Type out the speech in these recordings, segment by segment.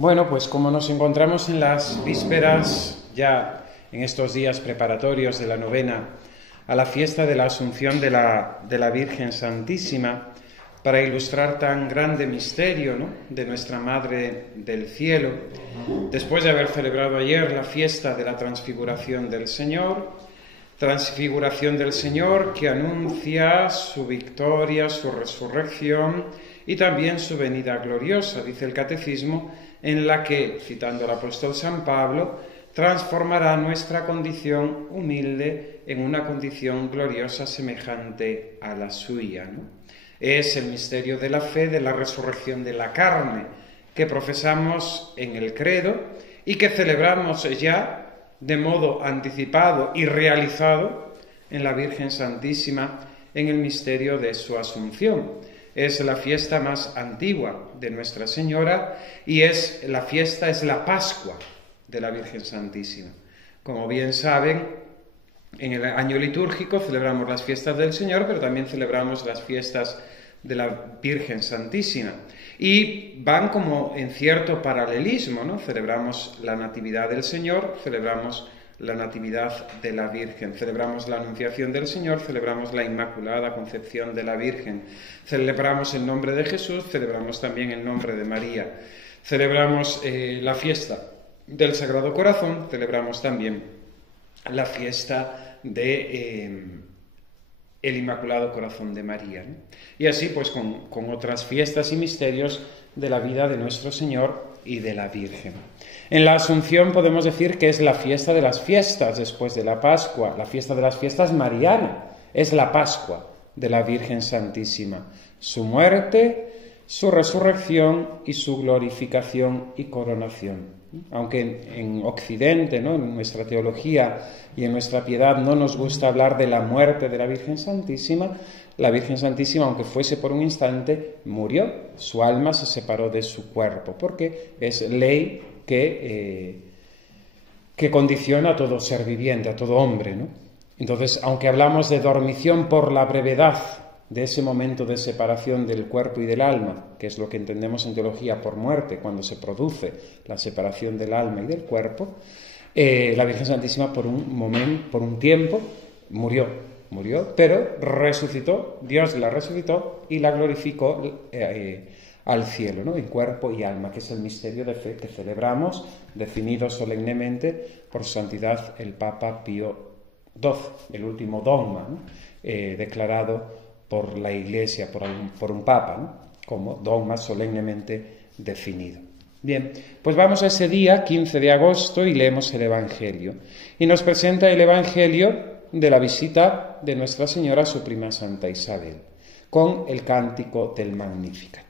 Bueno, pues como nos encontramos en las vísperas, ya en estos días preparatorios de la novena a la fiesta de la Asunción de la Virgen Santísima, para ilustrar tan grande misterio, ¿no?, de nuestra Madre del Cielo, después de haber celebrado ayer la fiesta de la Transfiguración del Señor que anuncia su victoria, su resurrección y también su venida gloriosa, dice el Catecismo, en la que, citando al apóstol San Pablo, transformará nuestra condición humilde en una condición gloriosa semejante a la suya, ¿no? Es el misterio de la fe, de la resurrección de la carne, que profesamos en el credo y que celebramos ya de modo anticipado y realizado en la Virgen Santísima en el misterio de su Asunción. Es la fiesta más antigua de Nuestra Señora y es la Pascua de la Virgen Santísima. Como bien saben, en el año litúrgico celebramos las fiestas del Señor, pero también celebramos las fiestas de la Virgen Santísima. Y van como en cierto paralelismo, ¿no? Celebramos la Natividad del Señor, celebramos la Natividad de la Virgen, celebramos la Anunciación del Señor, celebramos la Inmaculada Concepción de la Virgen, celebramos el nombre de Jesús, celebramos también el nombre de María, celebramos la fiesta del Sagrado Corazón, celebramos también la fiesta de el Inmaculado Corazón de María, ¿no? Y así pues con otras fiestas y misterios de la vida de nuestro Señor y de la Virgen. En la Asunción podemos decir que es la fiesta de las fiestas después de la Pascua, la fiesta de las fiestas mariana, es la Pascua de la Virgen Santísima, su muerte, su resurrección y su glorificación y coronación. Aunque en Occidente, ¿no?, en nuestra teología y en nuestra piedad no nos gusta hablar de la muerte de la Virgen Santísima, la Virgen Santísima, aunque fuese por un instante, murió, su alma se separó de su cuerpo, porque es ley que condiciona a todo ser viviente, a todo hombre, ¿no? Entonces, aunque hablamos de dormición por la brevedad de ese momento de separación del cuerpo y del alma, que es lo que entendemos en teología por muerte, cuando se produce la separación del alma y del cuerpo, la Virgen Santísima por un tiempo murió, pero resucitó, Dios la resucitó y la glorificó al cielo, ¿no?, en cuerpo y alma, que es el misterio de fe que celebramos, definido solemnemente por su santidad el Papa Pío XII, el último dogma, ¿no?, declarado por la Iglesia, por un Papa, ¿no?, como dogma solemnemente definido. Bien, pues vamos a ese día, 15 de agosto, y leemos el Evangelio. Y nos presenta el Evangelio de la visita de Nuestra Señora a su prima Santa Isabel, con el cántico del Magnificat.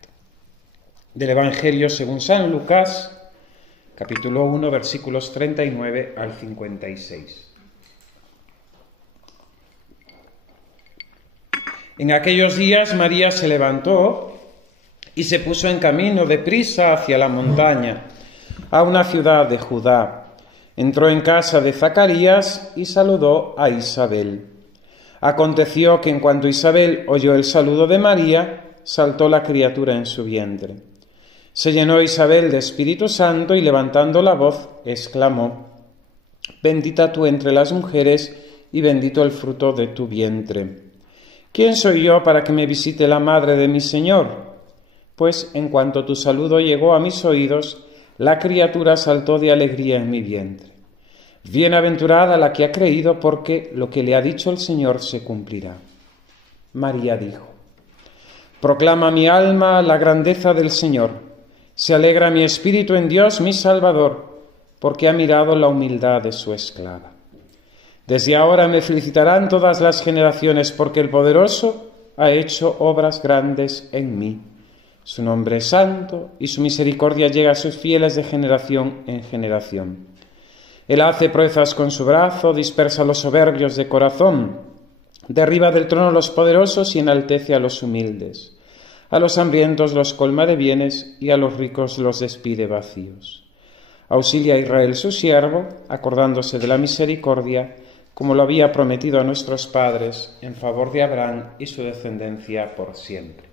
Del Evangelio según San Lucas, capítulo 1, versículos 39 al 56. En aquellos días María se levantó y se puso en camino deprisa hacia la montaña, a una ciudad de Judá. Entró en casa de Zacarías y saludó a Isabel. Aconteció que en cuanto Isabel oyó el saludo de María, saltó la criatura en su vientre. Se llenó Isabel de Espíritu Santo y levantando la voz, exclamó: «Bendita tú entre las mujeres y bendito el fruto de tu vientre. ¿Quién soy yo para que me visite la madre de mi Señor? Pues en cuanto tu saludo llegó a mis oídos, la criatura saltó de alegría en mi vientre. Bienaventurada la que ha creído, porque lo que le ha dicho el Señor se cumplirá». María dijo: «Proclama mi alma la grandeza del Señor. Se alegra mi espíritu en Dios mi Salvador, porque ha mirado la humildad de su esclava. Desde ahora me felicitarán todas las generaciones, porque el Poderoso ha hecho obras grandes en mí. Su nombre es santo y su misericordia llega a sus fieles de generación en generación. Él hace proezas con su brazo, dispersa a los soberbios de corazón, derriba del trono a los poderosos y enaltece a los humildes. A los hambrientos los colma de bienes y a los ricos los despide vacíos. Auxilia a Israel su siervo, acordándose de la misericordia, como lo había prometido a nuestros padres, en favor de Abraham y su descendencia por siempre».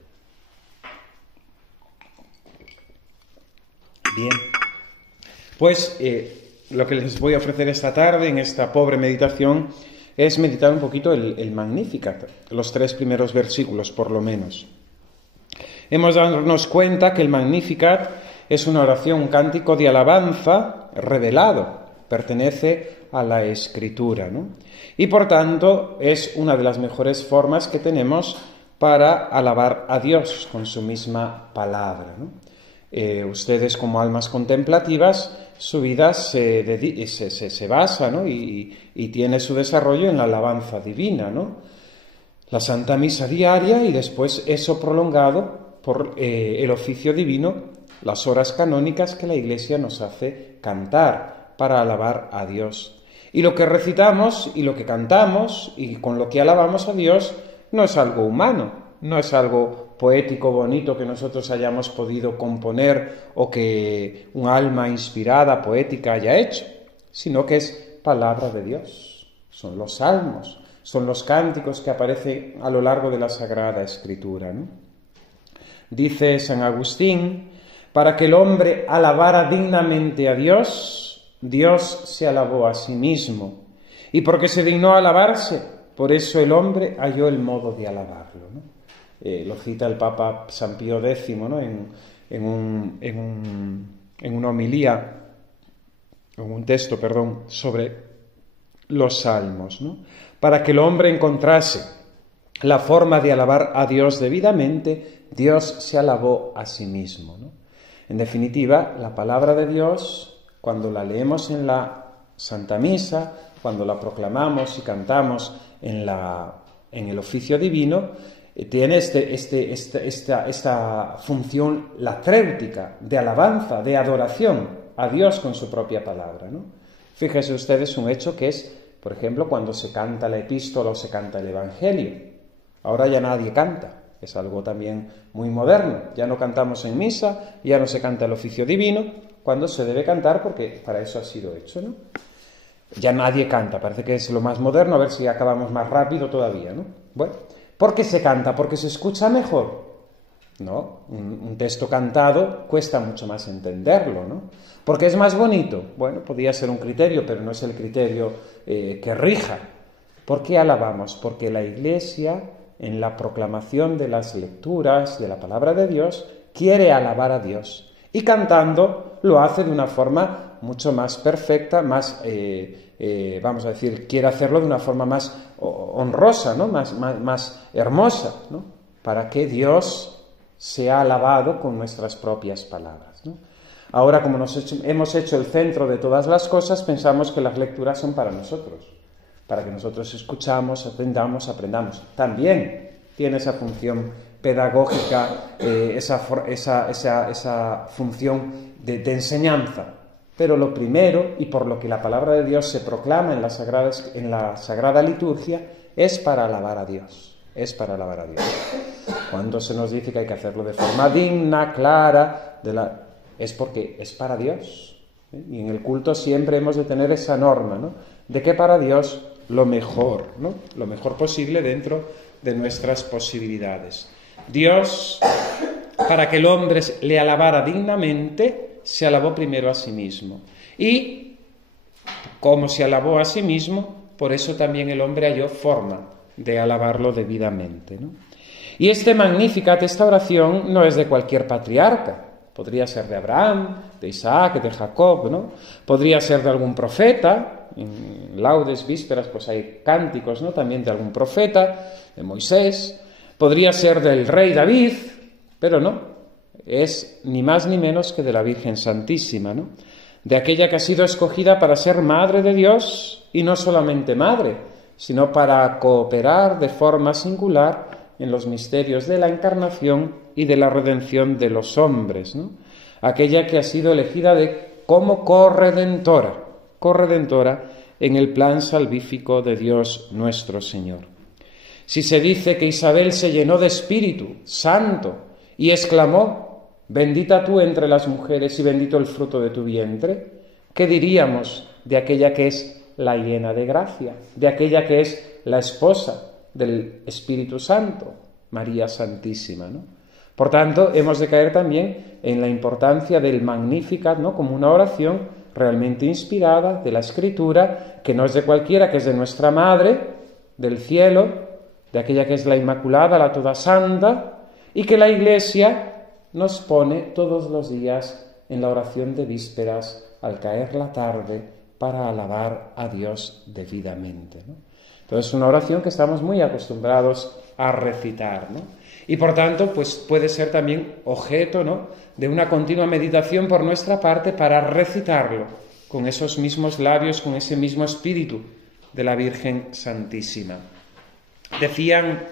Bien, Pues lo que les voy a ofrecer esta tarde, en esta pobre meditación, es meditar un poquito el Magnificat, los 3 primeros versículos por lo menos. Hemos de darnos cuenta que el Magnificat es una oración, un cántico de alabanza revelado, pertenece a la Escritura, ¿no? Y por tanto es una de las mejores formas que tenemos para alabar a Dios con su misma palabra, ¿no? Ustedes como almas contemplativas, su vida se basa, ¿no? y tiene su desarrollo en la alabanza divina, ¿no? La Santa Misa diaria y después eso prolongado por el oficio divino, las horas canónicas que la Iglesia nos hace cantar para alabar a Dios. Y lo que recitamos y lo que cantamos y con lo que alabamos a Dios no es algo humano, no es algo poético, bonito que nosotros hayamos podido componer o que un alma inspirada, poética haya hecho, sino que es palabra de Dios. Son los salmos, son los cánticos que aparecen a lo largo de la Sagrada Escritura, ¿no? Dice San Agustín, para que el hombre alabara dignamente a Dios, Dios se alabó a sí mismo. Y porque se dignó a alabarse, por eso el hombre halló el modo de alabarlo, ¿no? Lo cita el Papa San Pío X, ¿no? en una homilía, en un texto, sobre los salmos, ¿no? Para que el hombre encontrase la forma de alabar a Dios debidamente, Dios se alabó a sí mismo, ¿no? En definitiva, la palabra de Dios, cuando la leemos en la Santa Misa, cuando la proclamamos y cantamos en el oficio divino, tiene esta función latréutica de alabanza, de adoración a Dios con su propia palabra, ¿no? Fíjense ustedes un hecho que es, por ejemplo, cuando se canta la epístola o se canta el Evangelio. Ahora ya nadie canta, es algo también muy moderno. Ya no cantamos en misa, ya no se canta el oficio divino, cuando se debe cantar porque para eso ha sido hecho, ¿no? Ya nadie canta, parece que es lo más moderno, a ver si acabamos más rápido todavía, ¿no? Bueno, ¿por qué se canta? ¿Porque se escucha mejor? No, un texto cantado cuesta mucho más entenderlo, ¿no? ¿Porque es más bonito? Bueno, podría ser un criterio, pero no es el criterio que rija. ¿Por qué alabamos? Porque la Iglesia, en la proclamación de las lecturas de la palabra de Dios, quiere alabar a Dios. Y cantando lo hace de una forma mucho más perfecta, más, vamos a decir, quiere hacerlo de una forma más honrosa, ¿no? Más hermosa, ¿no? Para que Dios sea alabado con nuestras propias palabras, ¿no? Ahora, como hemos hecho el centro de todas las cosas, pensamos que las lecturas son para nosotros, para que nosotros escuchamos, aprendamos. También tiene esa función pedagógica, esa función de enseñanza. Pero lo primero, y por lo que la palabra de Dios se proclama en la Sagrada Liturgia, es para alabar a Dios. Es para alabar a Dios. Cuando se nos dice que hay que hacerlo de forma digna, clara, es porque es para Dios. Y en el culto siempre hemos de tener esa norma, ¿no? De que para Dios lo mejor, ¿no? Lo mejor posible dentro de nuestras posibilidades. Dios, para que el hombre le alabara dignamente, se alabó primero a sí mismo. Y, como se alabó a sí mismo, por eso también el hombre halló forma de alabarlo debidamente, ¿no? Y este Magnificat, esta oración, no es de cualquier patriarca. Podría ser de Abraham, de Isaac, de Jacob, ¿no? Podría ser de algún profeta. En laudes, vísperas, pues hay cánticos, ¿no? También de algún profeta, de Moisés. Podría ser del rey David, pero no. Es ni más ni menos que de la Virgen Santísima, ¿no? De aquella que ha sido escogida para ser madre de Dios, y no solamente madre, sino para cooperar de forma singular en los misterios de la encarnación y de la redención de los hombres, ¿no? Aquella que ha sido elegida como corredentora en el plan salvífico de Dios nuestro Señor. Si se dice que Isabel se llenó de Espíritu Santo y exclamó: bendita tú entre las mujeres y bendito el fruto de tu vientre, ¿qué diríamos de aquella que es la llena de gracia, de aquella que es la esposa del Espíritu Santo, María Santísima, ¿no? Por tanto, hemos de caer también en la importancia del Magnificat, ¿no? Como una oración realmente inspirada de la Escritura, que no es de cualquiera, que es de nuestra Madre, del cielo, de aquella que es la Inmaculada, la Toda Santa, y que la Iglesia nos pone todos los días en la oración de vísperas, al caer la tarde, para alabar a Dios debidamente, ¿no? Entonces es una oración que estamos muy acostumbrados a recitar, ¿no? Y por tanto, pues puede ser también objeto, ¿no?, de una continua meditación por nuestra parte para recitarlo con esos mismos labios, con ese mismo espíritu de la Virgen Santísima.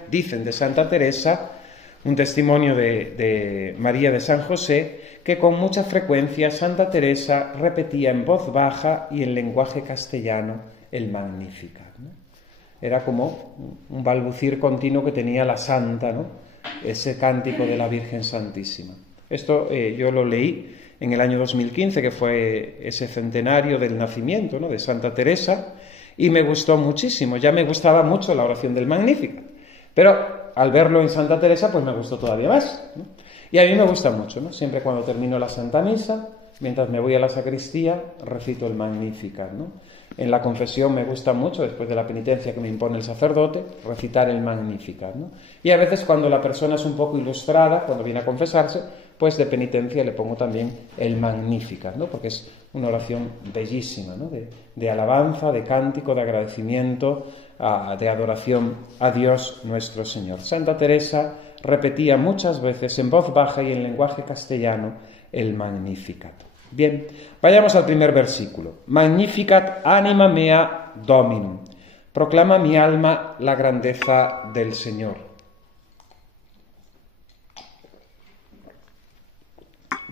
Dicen de Santa Teresa, un testimonio de María de San José, que con mucha frecuencia Santa Teresa repetía en voz baja y en lenguaje castellano el Magnificat, ¿no? Era como un balbucir continuo que tenía la santa, ¿no?, ese cántico de la Virgen Santísima. Esto yo lo leí en el año 2015, que fue ese centenario del nacimiento, ¿no?, de Santa Teresa, y me gustó muchísimo. Ya me gustaba mucho la oración del Magnificat, pero al verlo en Santa Teresa, pues me gustó todavía más, ¿no? Y a mí me gusta mucho, ¿no? Siempre cuando termino la Santa Misa, mientras me voy a la sacristía, recito el Magnificat, ¿no? En la confesión me gusta mucho, después de la penitencia que me impone el sacerdote, recitar el Magnificat, ¿no? Y a veces cuando la persona es un poco ilustrada, cuando viene a confesarse, pues de penitencia le pongo también el Magnificat, ¿no?, porque es una oración bellísima, ¿no?, de alabanza, de cántico, de agradecimiento, de adoración a Dios nuestro Señor. Santa Teresa repetía muchas veces en voz baja y en lenguaje castellano el Magnificat. Bien, vayamos al primer versículo. Magnificat anima mea Dominum. Proclama mi alma la grandeza del Señor.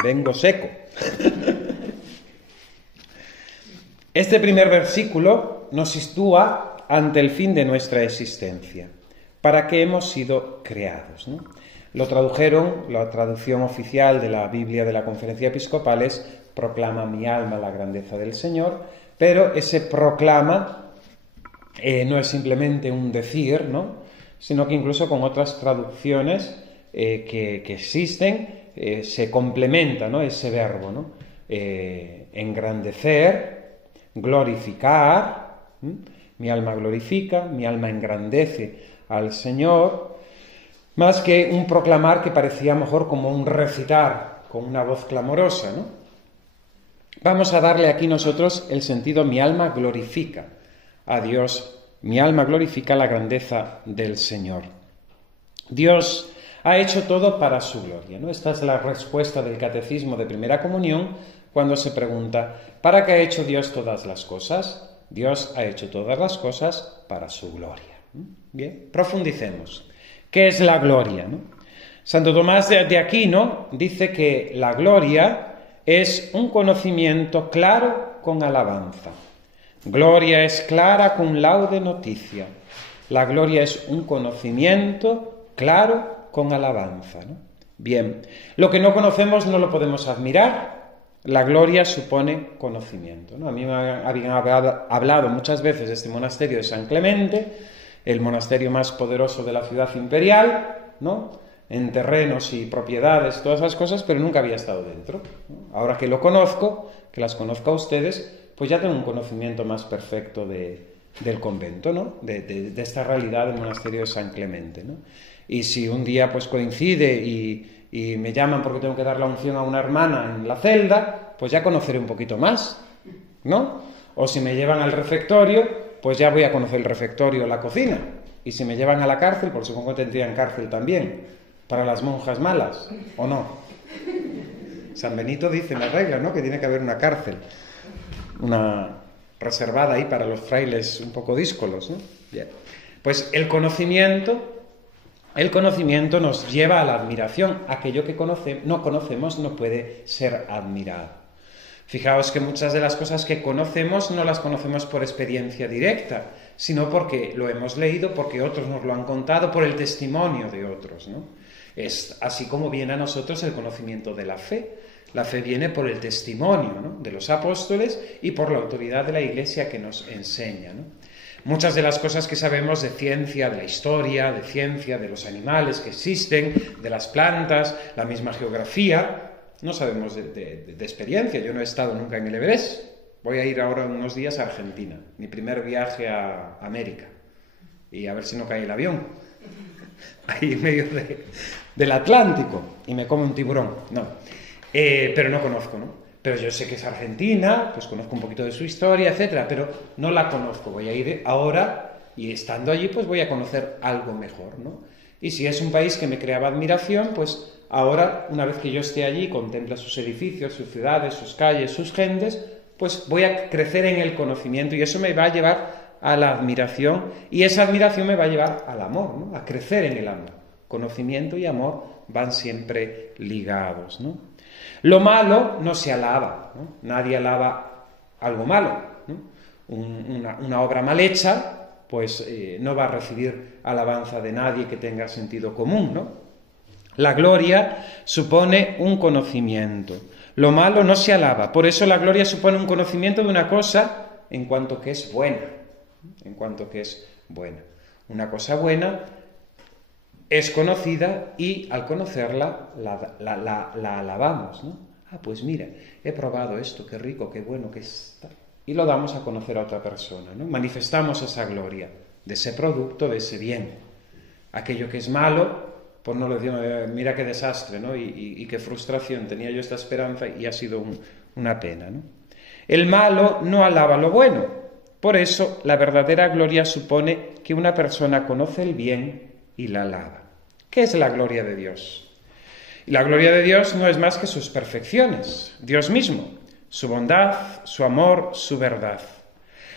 Vengo seco. Este primer versículo nos sitúa ante el fin de nuestra existencia, para que hemos sido creados, ¿no? Lo tradujeron, la traducción oficial de la Biblia de la Conferencia Episcopal es proclama mi alma la grandeza del Señor, pero ese proclama no es simplemente un decir, ¿no?, sino que incluso con otras traducciones que existen se complementa, ¿no?, ese verbo, ¿no? Engrandecer, glorificar, mi alma glorifica, mi alma engrandece al Señor, más que un proclamar que parecía mejor como un recitar con una voz clamorosa, ¿no? Vamos a darle aquí nosotros el sentido mi alma glorifica a Dios, mi alma glorifica la grandeza del Señor. Dios ha hecho todo para su gloria, ¿no? Esta es la respuesta del Catecismo de Primera Comunión cuando se pregunta ¿para qué ha hecho Dios todas las cosas? Dios ha hecho todas las cosas para su gloria. Bien, profundicemos. ¿Qué es la gloria, no? Santo Tomás de Aquino dice que la gloria es un conocimiento claro con alabanza. Gloria es clara con laude noticia. La gloria es un conocimiento claro con alabanza, ¿no? Bien, lo que no conocemos no lo podemos admirar. La gloria supone conocimiento, ¿no? A mí me habían hablado muchas veces de este monasterio de San Clemente, el monasterio más poderoso de la ciudad imperial, ¿no?, en terrenos y propiedades, todas esas cosas, pero nunca había estado dentro, ¿no? Ahora que lo conozco, que las conozco a ustedes, pues ya tengo un conocimiento más perfecto del convento, ¿no?, de esta realidad del monasterio de San Clemente, ¿no? Y si un día pues coincide y me llaman porque tengo que dar la unción a una hermana en la celda, pues ya conoceré un poquito más, ¿no? O si me llevan al refectorio, pues ya voy a conocer el refectorio, la cocina. Y si me llevan a la cárcel, por supongo que tendrían cárcel también, para las monjas malas, ¿o no? San Benito dice en la regla, ¿no?, que tiene que haber una cárcel, una reservada ahí para los frailes un poco díscolos, ¿no? Bien. Pues el conocimiento nos lleva a la admiración. Aquello que no conocemos no puede ser admirado. Fijaos que muchas de las cosas que conocemos no las conocemos por experiencia directa, sino porque lo hemos leído, porque otros nos lo han contado, por el testimonio de otros, ¿no? Es así como viene a nosotros el conocimiento de la fe. La fe viene por el testimonio, ¿no?, de los apóstoles y por la autoridad de la Iglesia que nos enseña, ¿no? Muchas de las cosas que sabemos de ciencia, de la historia, de ciencia, de los animales que existen, de las plantas, la misma geografía, no sabemos de experiencia. Yo no he estado nunca en el Everest, voy a ir ahora unos días a Argentina, mi primer viaje a América, y a ver si no cae el avión, ahí en medio del Atlántico, y me come un tiburón. No, pero no conozco, ¿no? Pero yo sé que es Argentina, pues conozco un poquito de su historia, etcétera, pero no la conozco. Voy a ir ahora y estando allí, pues voy a conocer algo mejor, ¿no? Y si es un país que me creaba admiración, pues ahora, una vez que yo esté allí, contempla sus edificios, sus ciudades, sus calles, sus gentes, pues voy a crecer en el conocimiento y eso me va a llevar a la admiración y esa admiración me va a llevar al amor, ¿no? A crecer en el amor. Conocimiento y amor van siempre ligados, ¿no? Lo malo no se alaba, ¿no? Nadie alaba algo malo, ¿no? Una obra mal hecha, pues no va a recibir alabanza de nadie que tenga sentido común, ¿no? La gloria supone un conocimiento. Lo malo no se alaba, por eso la gloria supone un conocimiento de una cosa en cuanto que es buena, en cuanto que es buena. Una cosa buena es conocida y al conocerla la alabamos, ¿no? Ah, pues mira, he probado esto, qué rico, qué bueno que está. Y lo damos a conocer a otra persona, ¿no? Manifestamos esa gloria de ese producto, de ese bien. Aquello que es malo, pues no lo digo, mira qué desastre, ¿no? Y qué frustración, tenía yo esta esperanza y ha sido una pena, ¿no? El malo no alaba lo bueno. Por eso, la verdadera gloria supone que una persona conoce el bien y la alaba. ¿Qué es la gloria de Dios? Y la gloria de Dios no es más que sus perfecciones, Dios mismo, su bondad, su amor, su verdad.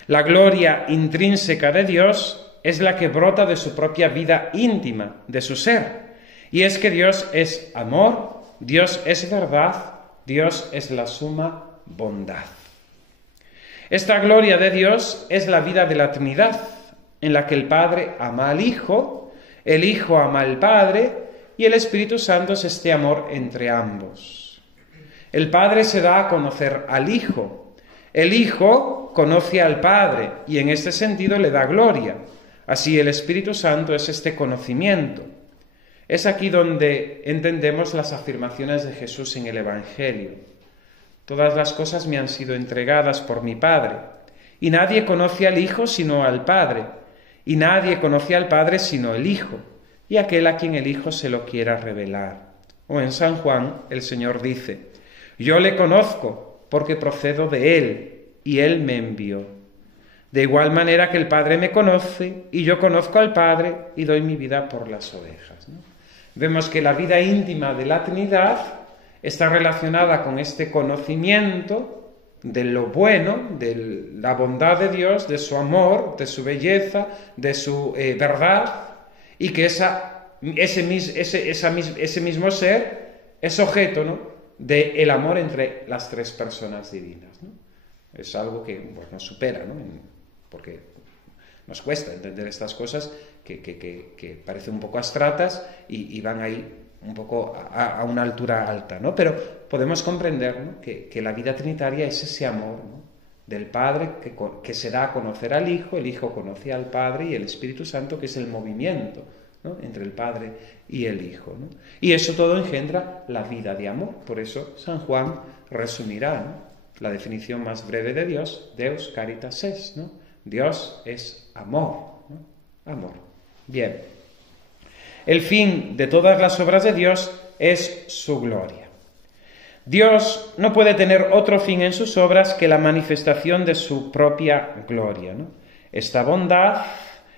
La gloria intrínseca de Dios es la que brota de su propia vida íntima, de su ser. Y es que Dios es amor, Dios es verdad, Dios es la suma bondad. Esta gloria de Dios es la vida de la Trinidad, en la que el Padre ama al Hijo, el Hijo ama al Padre y el Espíritu Santo es este amor entre ambos. El Padre se da a conocer al Hijo, el Hijo conoce al Padre y en este sentido le da gloria. Así el Espíritu Santo es este conocimiento. Es aquí donde entendemos las afirmaciones de Jesús en el Evangelio. Todas las cosas me han sido entregadas por mi Padre, y nadie conoce al Hijo sino al Padre, y nadie conoce al Padre sino el Hijo, y aquel a quien el Hijo se lo quiera revelar. O en San Juan el Señor dice, yo le conozco porque procedo de Él, y Él me envió. De igual manera que el Padre me conoce, y yo conozco al Padre, y doy mi vida por las ovejas, ¿no? Vemos que la vida íntima de la Trinidad está relacionada con este conocimiento de lo bueno, de la bondad de Dios, de su amor, de su belleza, de su verdad, y que ese mismo ser es objeto, ¿no?, del amor entre las tres personas divinas, ¿no? Es algo que pues, nos supera, ¿no? Porque nos cuesta entender estas cosas que parecen un poco abstractas y van ahí un poco a una altura alta, ¿no? Pero podemos comprender, ¿no?, que la vida trinitaria es ese amor, ¿no?, del Padre que se da a conocer al Hijo, el Hijo conoce al Padre y el Espíritu Santo que es el movimiento, ¿no?, entre el Padre y el Hijo, ¿no? Y eso todo engendra la vida de amor. Por eso San Juan resumirá, ¿no?, la definición más breve de Dios, Deus caritas est, ¿no? Dios es amor, ¿no? Amor. Bien. El fin de todas las obras de Dios es su gloria. Dios no puede tener otro fin en sus obras que la manifestación de su propia gloria, ¿no? Esta bondad,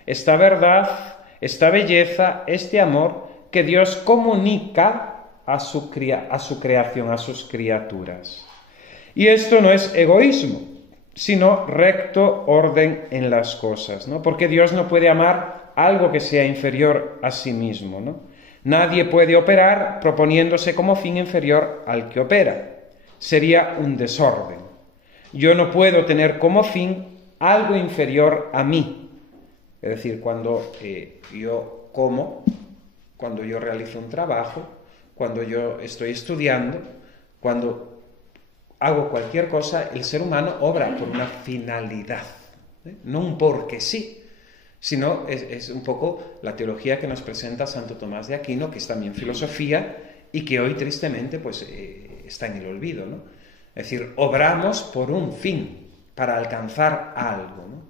esta verdad, esta belleza, este amor que Dios comunica a su creación, a sus criaturas. Y esto no es egoísmo, sino recto orden en las cosas, ¿no? Porque Dios no puede amar algo que sea inferior a sí mismo, ¿no? Nadie puede operar proponiéndose como fin inferior al que opera. Sería un desorden. Yo no puedo tener como fin algo inferior a mí. Es decir, cuando yo como, cuando yo realizo un trabajo, cuando yo estoy estudiando, cuando hago cualquier cosa, el ser humano obra por una finalidad, ¿eh? No un porque sí, sino es un poco la teología que nos presenta Santo Tomás de Aquino, que es también filosofía y que hoy tristemente pues, está en el olvido, ¿no? Es decir, obramos por un fin, para alcanzar algo, ¿no?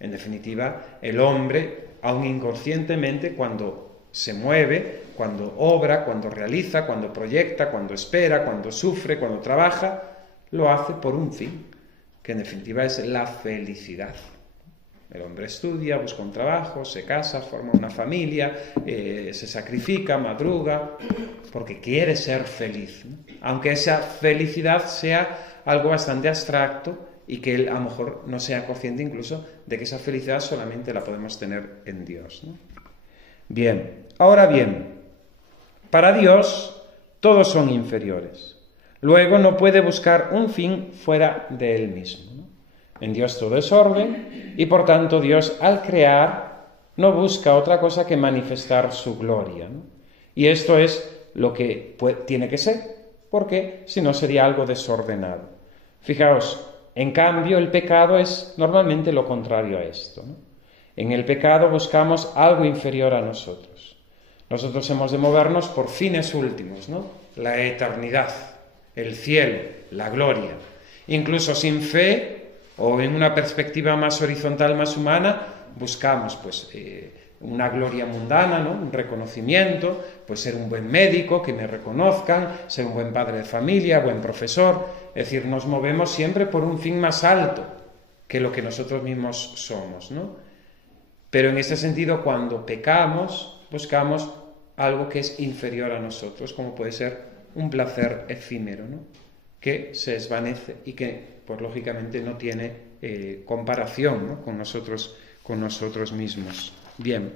En definitiva, el hombre, aun inconscientemente, cuando se mueve, cuando obra, cuando realiza, cuando proyecta, cuando espera, cuando sufre, cuando trabaja, lo hace por un fin, que en definitiva es la felicidad. El hombre estudia, busca un trabajo, se casa, forma una familia, se sacrifica, madruga, porque quiere ser feliz, ¿no? Aunque esa felicidad sea algo bastante abstracto y que él a lo mejor no sea consciente incluso de que esa felicidad solamente la podemos tener en Dios, ¿no? Bien, ahora bien, para Dios todos son inferiores. Luego no puede buscar un fin fuera de él mismo, ¿no? En Dios todo es orden y por tanto Dios al crear no busca otra cosa que manifestar su gloria, ¿no? Y esto es lo que tiene que ser, porque si no sería algo desordenado. Fijaos, en cambio el pecado es normalmente lo contrario a esto, ¿no? En el pecado buscamos algo inferior a nosotros. Nosotros hemos de movernos por fines últimos, ¿no? La eternidad, el cielo, la gloria. Incluso sin fe o en una perspectiva más horizontal, más humana, buscamos pues una gloria mundana, ¿no? Un reconocimiento, pues ser un buen médico, que me reconozcan, ser un buen padre de familia, buen profesor. Es decir, nos movemos siempre por un fin más alto que lo que nosotros mismos somos, ¿no? Pero en ese sentido, cuando pecamos, buscamos algo que es inferior a nosotros, como puede ser un placer efímero, ¿no? Que se desvanece y que, pues lógicamente, no tiene comparación, ¿no? con nosotros mismos. Bien,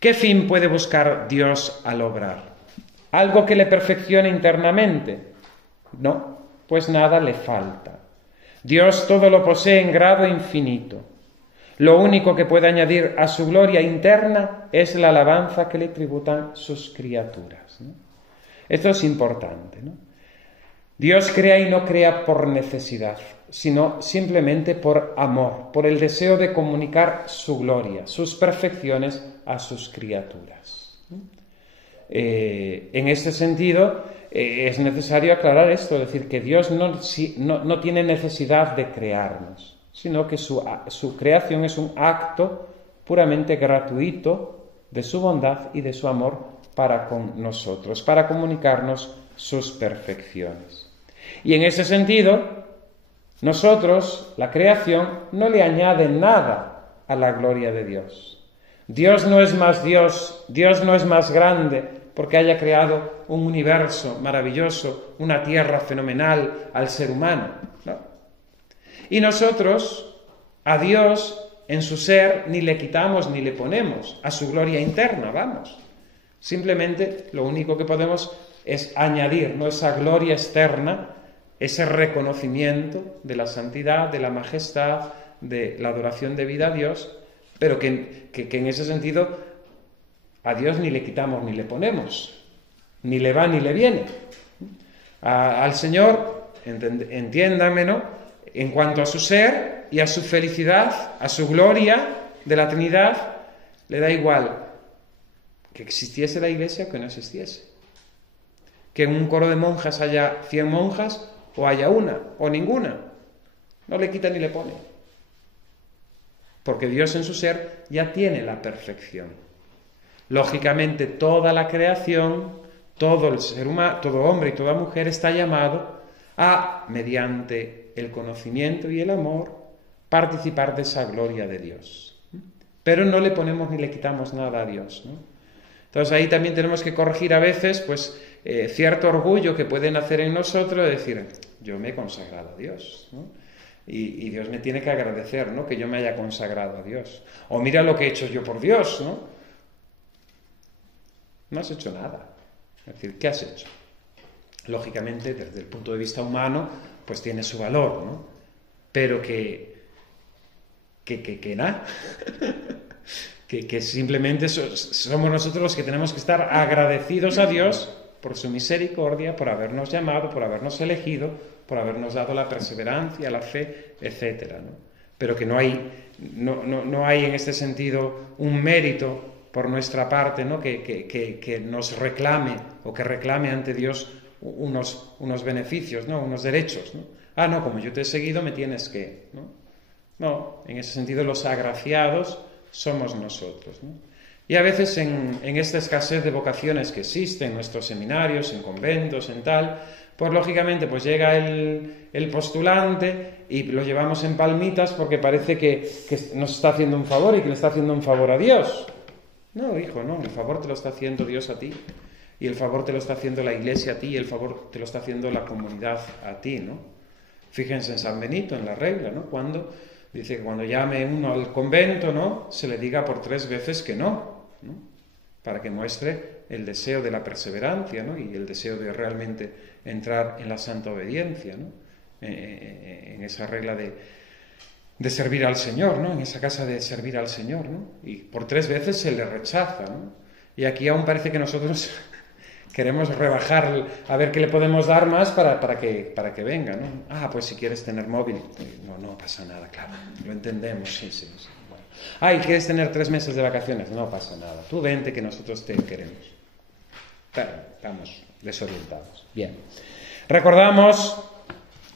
¿qué fin puede buscar Dios al obrar? ¿Algo que le perfeccione internamente? No, pues nada le falta. Dios todo lo posee en grado infinito. Lo único que puede añadir a su gloria interna es la alabanza que le tributan sus criaturas, ¿no? Esto es importante, ¿no? Dios crea y no crea por necesidad, sino simplemente por amor, por el deseo de comunicar su gloria, sus perfecciones a sus criaturas. En este sentido, es necesario aclarar esto, es decir, que Dios no tiene necesidad de crearnos, sino que su creación es un acto puramente gratuito de su bondad y de su amor para con nosotros, para comunicarnos sus perfecciones. Y en ese sentido, nosotros, la creación, no le añade nada a la gloria de Dios. Dios no es más Dios, Dios no es más grande porque haya creado un universo maravilloso, una tierra fenomenal al ser humano, ¿no? Y nosotros, a Dios, en su ser, ni le quitamos ni le ponemos a su gloria interna, vamos. Simplemente lo único que podemos es añadir, ¿no?, esa gloria externa, ese reconocimiento de la santidad, de la majestad, de la adoración debida a Dios, pero que en ese sentido a Dios ni le quitamos ni le ponemos, ni le va ni le viene. Al Señor, entiéndame, ¿no?, en cuanto a su ser y a su felicidad, a su gloria de la Trinidad, le da igual que existiese la Iglesia o que no existiese. Que en un coro de monjas haya 100 monjas o haya una o ninguna. No le quita ni le pone. Porque Dios en su ser ya tiene la perfección. Lógicamente toda la creación, todo el ser humano, todo hombre y toda mujer está llamado a, mediante el conocimiento y el amor, participar de esa gloria de Dios. Pero no le ponemos ni le quitamos nada a Dios, ¿no? Entonces ahí también tenemos que corregir a veces pues cierto orgullo que puede nacer en nosotros de decir, yo me he consagrado a Dios, ¿no? Y Dios me tiene que agradecer, ¿no?, que yo me haya consagrado a Dios. O mira lo que he hecho yo por Dios, ¿no? No has hecho nada. Es decir, ¿qué has hecho? Lógicamente, desde el punto de vista humano, pues tiene su valor, ¿no? Pero que nada. que simplemente somos nosotros los que tenemos que estar agradecidos a Dios por su misericordia, por habernos llamado, por habernos elegido, por habernos dado la perseverancia, la fe, etcétera, ¿no? Pero que no hay en este sentido un mérito por nuestra parte, ¿no?, que nos reclame o que reclame ante Dios unos beneficios, ¿no?, unos derechos, ¿no? Ah, no, como yo te he seguido me tienes que, ¿no? No, en ese sentido los agraciados somos nosotros, ¿no? Y a veces en esta escasez de vocaciones que existe en nuestros seminarios, en conventos, en tal, pues lógicamente pues llega el postulante y lo llevamos en palmitas porque parece que nos está haciendo un favor y que le está haciendo un favor a Dios. No, hijo, no, el favor te lo está haciendo Dios a ti, y el favor te lo está haciendo la Iglesia a ti, y el favor te lo está haciendo la comunidad a ti, ¿no? Fíjense en San Benito, en la regla, ¿no? Cuando dice que cuando llame uno al convento, ¿no?, se le diga por 3 veces que no, ¿no?, para que muestre el deseo de la perseverancia, ¿no?, y el deseo de realmente entrar en la santa obediencia, ¿no?, en esa regla de servir al Señor, ¿no?, en esa casa de servir al Señor, ¿no?, y por 3 veces se le rechaza, ¿no? Y aquí aún parece que nosotros queremos rebajar, a ver qué le podemos dar más para que venga, ¿no? Ah, pues si quieres tener móvil, no pasa nada, claro, lo entendemos, sí. Bueno. Ay, ¿quieres tener 3 meses de vacaciones? No pasa nada, tú vente que nosotros te queremos. Pero estamos desorientados. Bien. Recordamos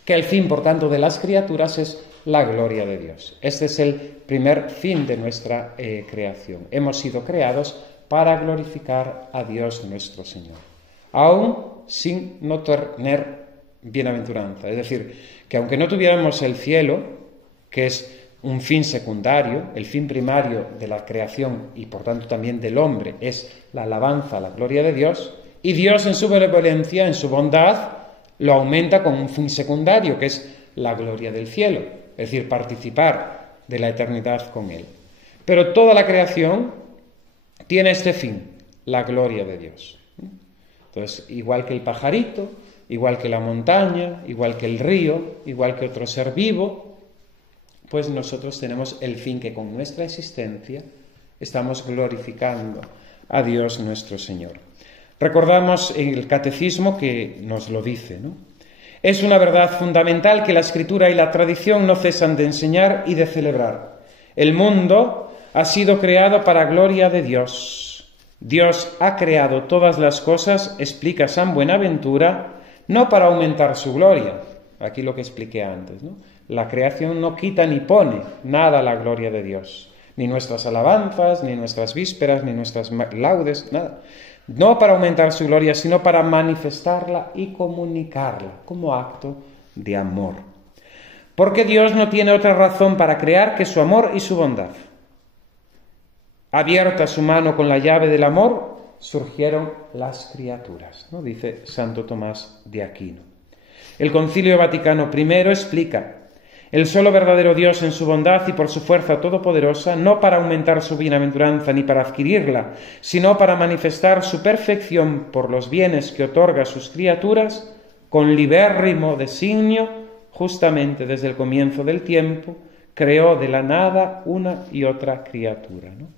que el fin, por tanto, de las criaturas es la gloria de Dios. Este es el primer fin de nuestra creación. Hemos sido creados para glorificar a Dios nuestro Señor, aún sin no tener bienaventuranza. Es decir, que aunque no tuviéramos el cielo, que es un fin secundario, el fin primario de la creación y por tanto también del hombre es la alabanza, la gloria de Dios, y Dios en su benevolencia, en su bondad, lo aumenta con un fin secundario, que es la gloria del cielo, es decir, participar de la eternidad con Él. Pero toda la creación tiene este fin, la gloria de Dios. Entonces, igual que el pajarito, igual que la montaña, igual que el río, igual que otro ser vivo, pues nosotros tenemos el fin que con nuestra existencia estamos glorificando a Dios nuestro Señor. Recordamos en el Catecismo que nos lo dice, ¿no? Es una verdad fundamental que la Escritura y la tradición no cesan de enseñar y de celebrar. El mundo ha sido creado para gloria de Dios. Dios ha creado todas las cosas, explica San Buenaventura, no para aumentar su gloria. Aquí lo que expliqué antes, ¿no? La creación no quita ni pone nada a la gloria de Dios. Ni nuestras alabanzas, ni nuestras vísperas, ni nuestras laudes, nada. No para aumentar su gloria, sino para manifestarla y comunicarla como acto de amor. Porque Dios no tiene otra razón para crear que su amor y su bondad. Abierta su mano con la llave del amor, surgieron las criaturas, ¿no?, dice Santo Tomás de Aquino. El Concilio Vaticano I explica: el solo verdadero Dios en su bondad y por su fuerza todopoderosa, no para aumentar su bienaventuranza ni para adquirirla, sino para manifestar su perfección por los bienes que otorga a sus criaturas, con libérrimo designio, justamente desde el comienzo del tiempo, creó de la nada una y otra criatura, ¿no?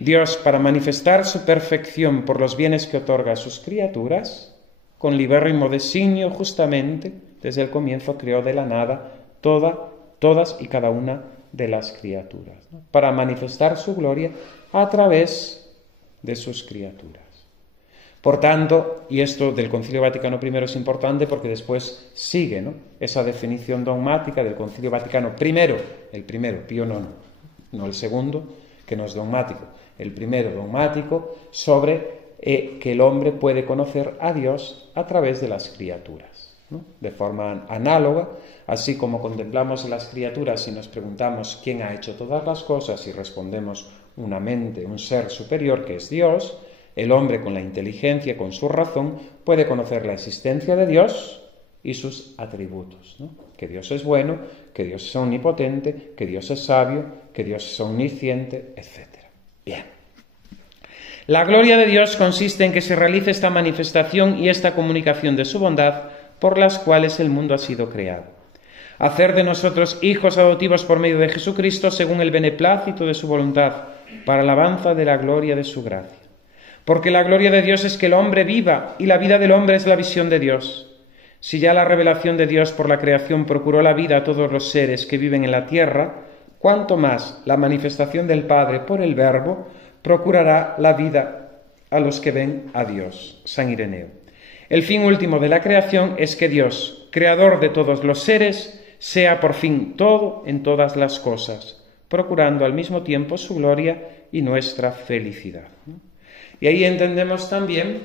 Dios, para manifestar su perfección por los bienes que otorga a sus criaturas, con libérrimo designio, justamente, desde el comienzo creó de la nada todas y cada una de las criaturas, ¿no?, para manifestar su gloria a través de sus criaturas. Por tanto, y esto del Concilio Vaticano I es importante porque después sigue, ¿no?, esa definición dogmática del Concilio Vaticano I, el primero, Pío IX, no el segundo, que no es dogmático, el primero dogmático sobre que el hombre puede conocer a Dios a través de las criaturas, ¿no?, de forma análoga, así como contemplamos las criaturas y nos preguntamos quién ha hecho todas las cosas y respondemos una mente, un ser superior que es Dios. El hombre con la inteligencia, con su razón, puede conocer la existencia de Dios y sus atributos, ¿no?, que Dios es bueno, que Dios es omnipotente, que Dios es sabio, que Dios es omnisciente, etc. Bien. La gloria de Dios consiste en que se realice esta manifestación y esta comunicación de su bondad por las cuales el mundo ha sido creado. Hacer de nosotros hijos adoptivos por medio de Jesucristo según el beneplácito de su voluntad, para alabanza de la gloria de su gracia. Porque la gloria de Dios es que el hombre viva, y la vida del hombre es la visión de Dios. Si ya la revelación de Dios por la creación procuró la vida a todos los seres que viven en la tierra, cuánto más la manifestación del Padre por el Verbo procurará la vida a los que ven a Dios. San Ireneo. El fin último de la creación es que Dios, creador de todos los seres, sea por fin todo en todas las cosas, procurando al mismo tiempo su gloria y nuestra felicidad. Y ahí entendemos también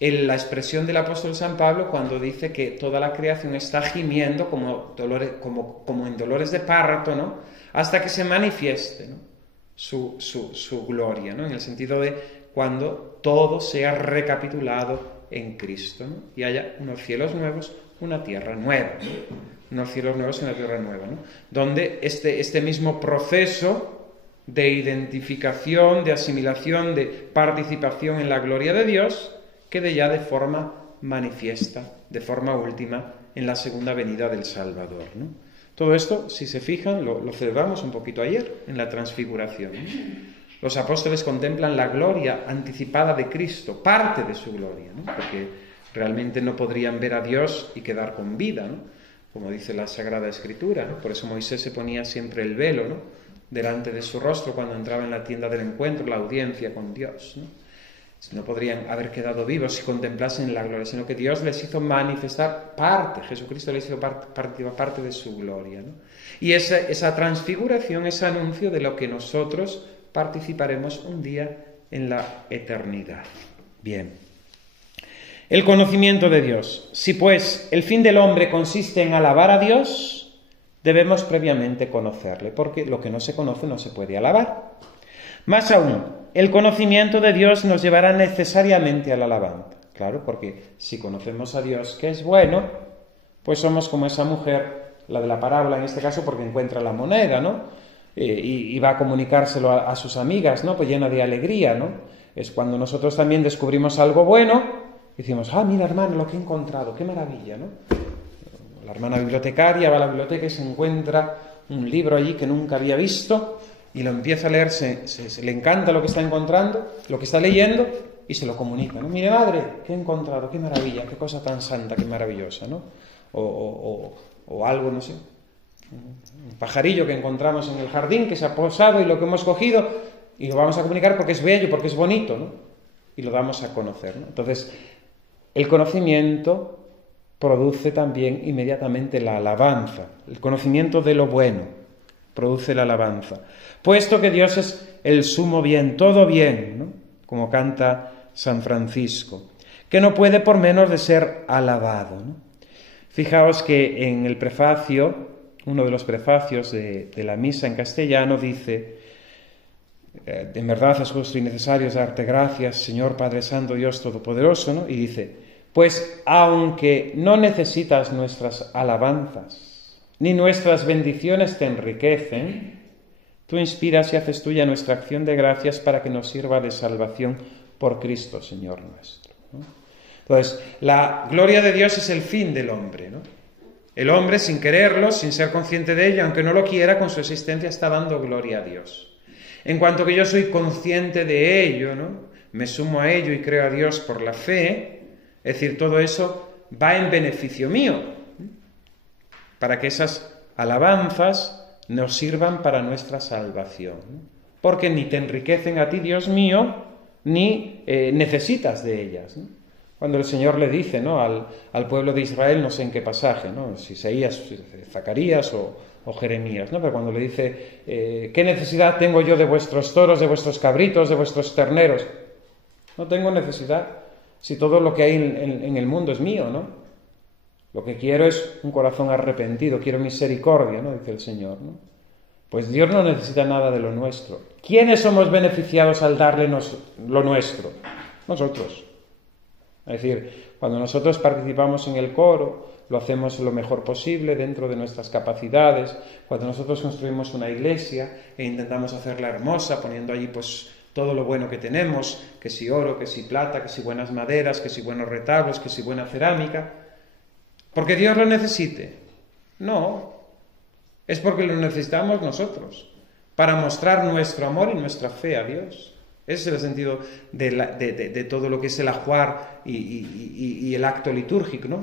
la expresión del apóstol San Pablo cuando dice que toda la creación está gimiendo como en dolores de parto, ¿no? Hasta que se manifieste, ¿no? su gloria, ¿no? En el sentido de cuando todo sea recapitulado en Cristo, ¿no? Y haya unos cielos nuevos, una tierra nueva, ¿no? Unos cielos nuevos y una tierra nueva, ¿no? Donde este mismo proceso de identificación, de asimilación, de participación en la gloria de Dios quede ya de forma manifiesta, de forma última, en la segunda venida del Salvador, ¿no? Todo esto, si se fijan, lo celebramos un poquito ayer, en la transfiguración, ¿no? Los apóstoles contemplan la gloria anticipada de Cristo, parte de su gloria, ¿no? Porque realmente no podrían ver a Dios y quedar con vida, ¿no? Como dice la Sagrada Escritura, ¿no? Por eso Moisés se ponía siempre el velo, ¿no? Delante de su rostro cuando entraba en la tienda del encuentro, la audiencia con Dios, ¿no? No podrían haber quedado vivos si contemplasen la gloria, sino que Dios les hizo manifestar parte, Jesucristo les hizo parte de su gloria, ¿no? Y esa transfiguración es anuncio de lo que nosotros participaremos un día en la eternidad. Bien. El conocimiento de Dios. Si pues el fin del hombre consiste en alabar a Dios, debemos previamente conocerle, porque lo que no se conoce no se puede alabar. Más aún, el conocimiento de Dios nos llevará necesariamente a la alabanza. Claro, porque si conocemos a Dios que es bueno, pues somos como esa mujer, la de la parábola en este caso, porque encuentra la moneda, ¿no? Y va a comunicárselo a sus amigas, ¿no? Pues llena de alegría, ¿no? Es cuando nosotros también descubrimos algo bueno y decimos, mira hermano, lo que he encontrado, qué maravilla, ¿no? La hermana bibliotecaria va a la biblioteca y se encuentra un libro allí que nunca había visto y lo empieza a leer, se le encanta lo que está encontrando, lo que está leyendo y se lo comunica, ¿no? Mire madre, ¿qué he encontrado? Qué maravilla, qué cosa tan santa, qué maravillosa, ¿no? O algo, no sé, un pajarillo que encontramos en el jardín que se ha posado y lo que hemos cogido y lo vamos a comunicar porque es bello, porque es bonito, ¿no? Y lo damos a conocer, ¿no? Entonces, el conocimiento produce también inmediatamente la alabanza, el conocimiento de lo bueno produce la alabanza, puesto que Dios es el sumo bien, todo bien, ¿no? Como canta San Francisco, que no puede por menos de ser alabado, ¿no? Fijaos que en el prefacio, uno de los prefacios de la misa en castellano dice, en verdad es justo y necesario darte gracias, Señor Padre Santo, Dios Todopoderoso, ¿no? Y dice, pues aunque no necesitas nuestras alabanzas, ni nuestras bendiciones te enriquecen, tú inspiras y haces tuya nuestra acción de gracias para que nos sirva de salvación por Cristo, Señor nuestro, ¿no? Entonces, la gloria de Dios es el fin del hombre, ¿no? El hombre, sin quererlo, sin ser consciente de ello, aunque no lo quiera, con su existencia está dando gloria a Dios. En cuanto que yo soy consciente de ello, ¿no? Me sumo a ello y creo a Dios por la fe, es decir, todo eso va en beneficio mío, para que esas alabanzas nos sirvan para nuestra salvación, ¿no? Porque ni te enriquecen a ti, Dios mío, ni necesitas de ellas, ¿no? Cuando el Señor le dice, ¿no? al pueblo de Israel, no sé en qué pasaje, ¿no? Si Isaías, Zacarías o Jeremías, ¿no? Pero cuando le dice, ¿qué necesidad tengo yo de vuestros toros, de vuestros cabritos, de vuestros terneros? No tengo necesidad, si todo lo que hay en el mundo es mío, ¿no? Lo que quiero es un corazón arrepentido, quiero misericordia, ¿no? Dice el Señor, ¿no? Pues Dios no necesita nada de lo nuestro. ¿Quiénes somos beneficiados al darle lo nuestro? Nosotros. Es decir, cuando nosotros participamos en el coro, lo hacemos lo mejor posible dentro de nuestras capacidades. Cuando nosotros construimos una iglesia e intentamos hacerla hermosa, poniendo allí pues todo lo bueno que tenemos, que si oro, que si plata, que si buenas maderas, que si buenos retablos, que si buena cerámica, ¿porque Dios lo necesite? No, es porque lo necesitamos nosotros, para mostrar nuestro amor y nuestra fe a Dios. Ese es el sentido de todo lo que es el ajuar y el acto litúrgico, ¿no?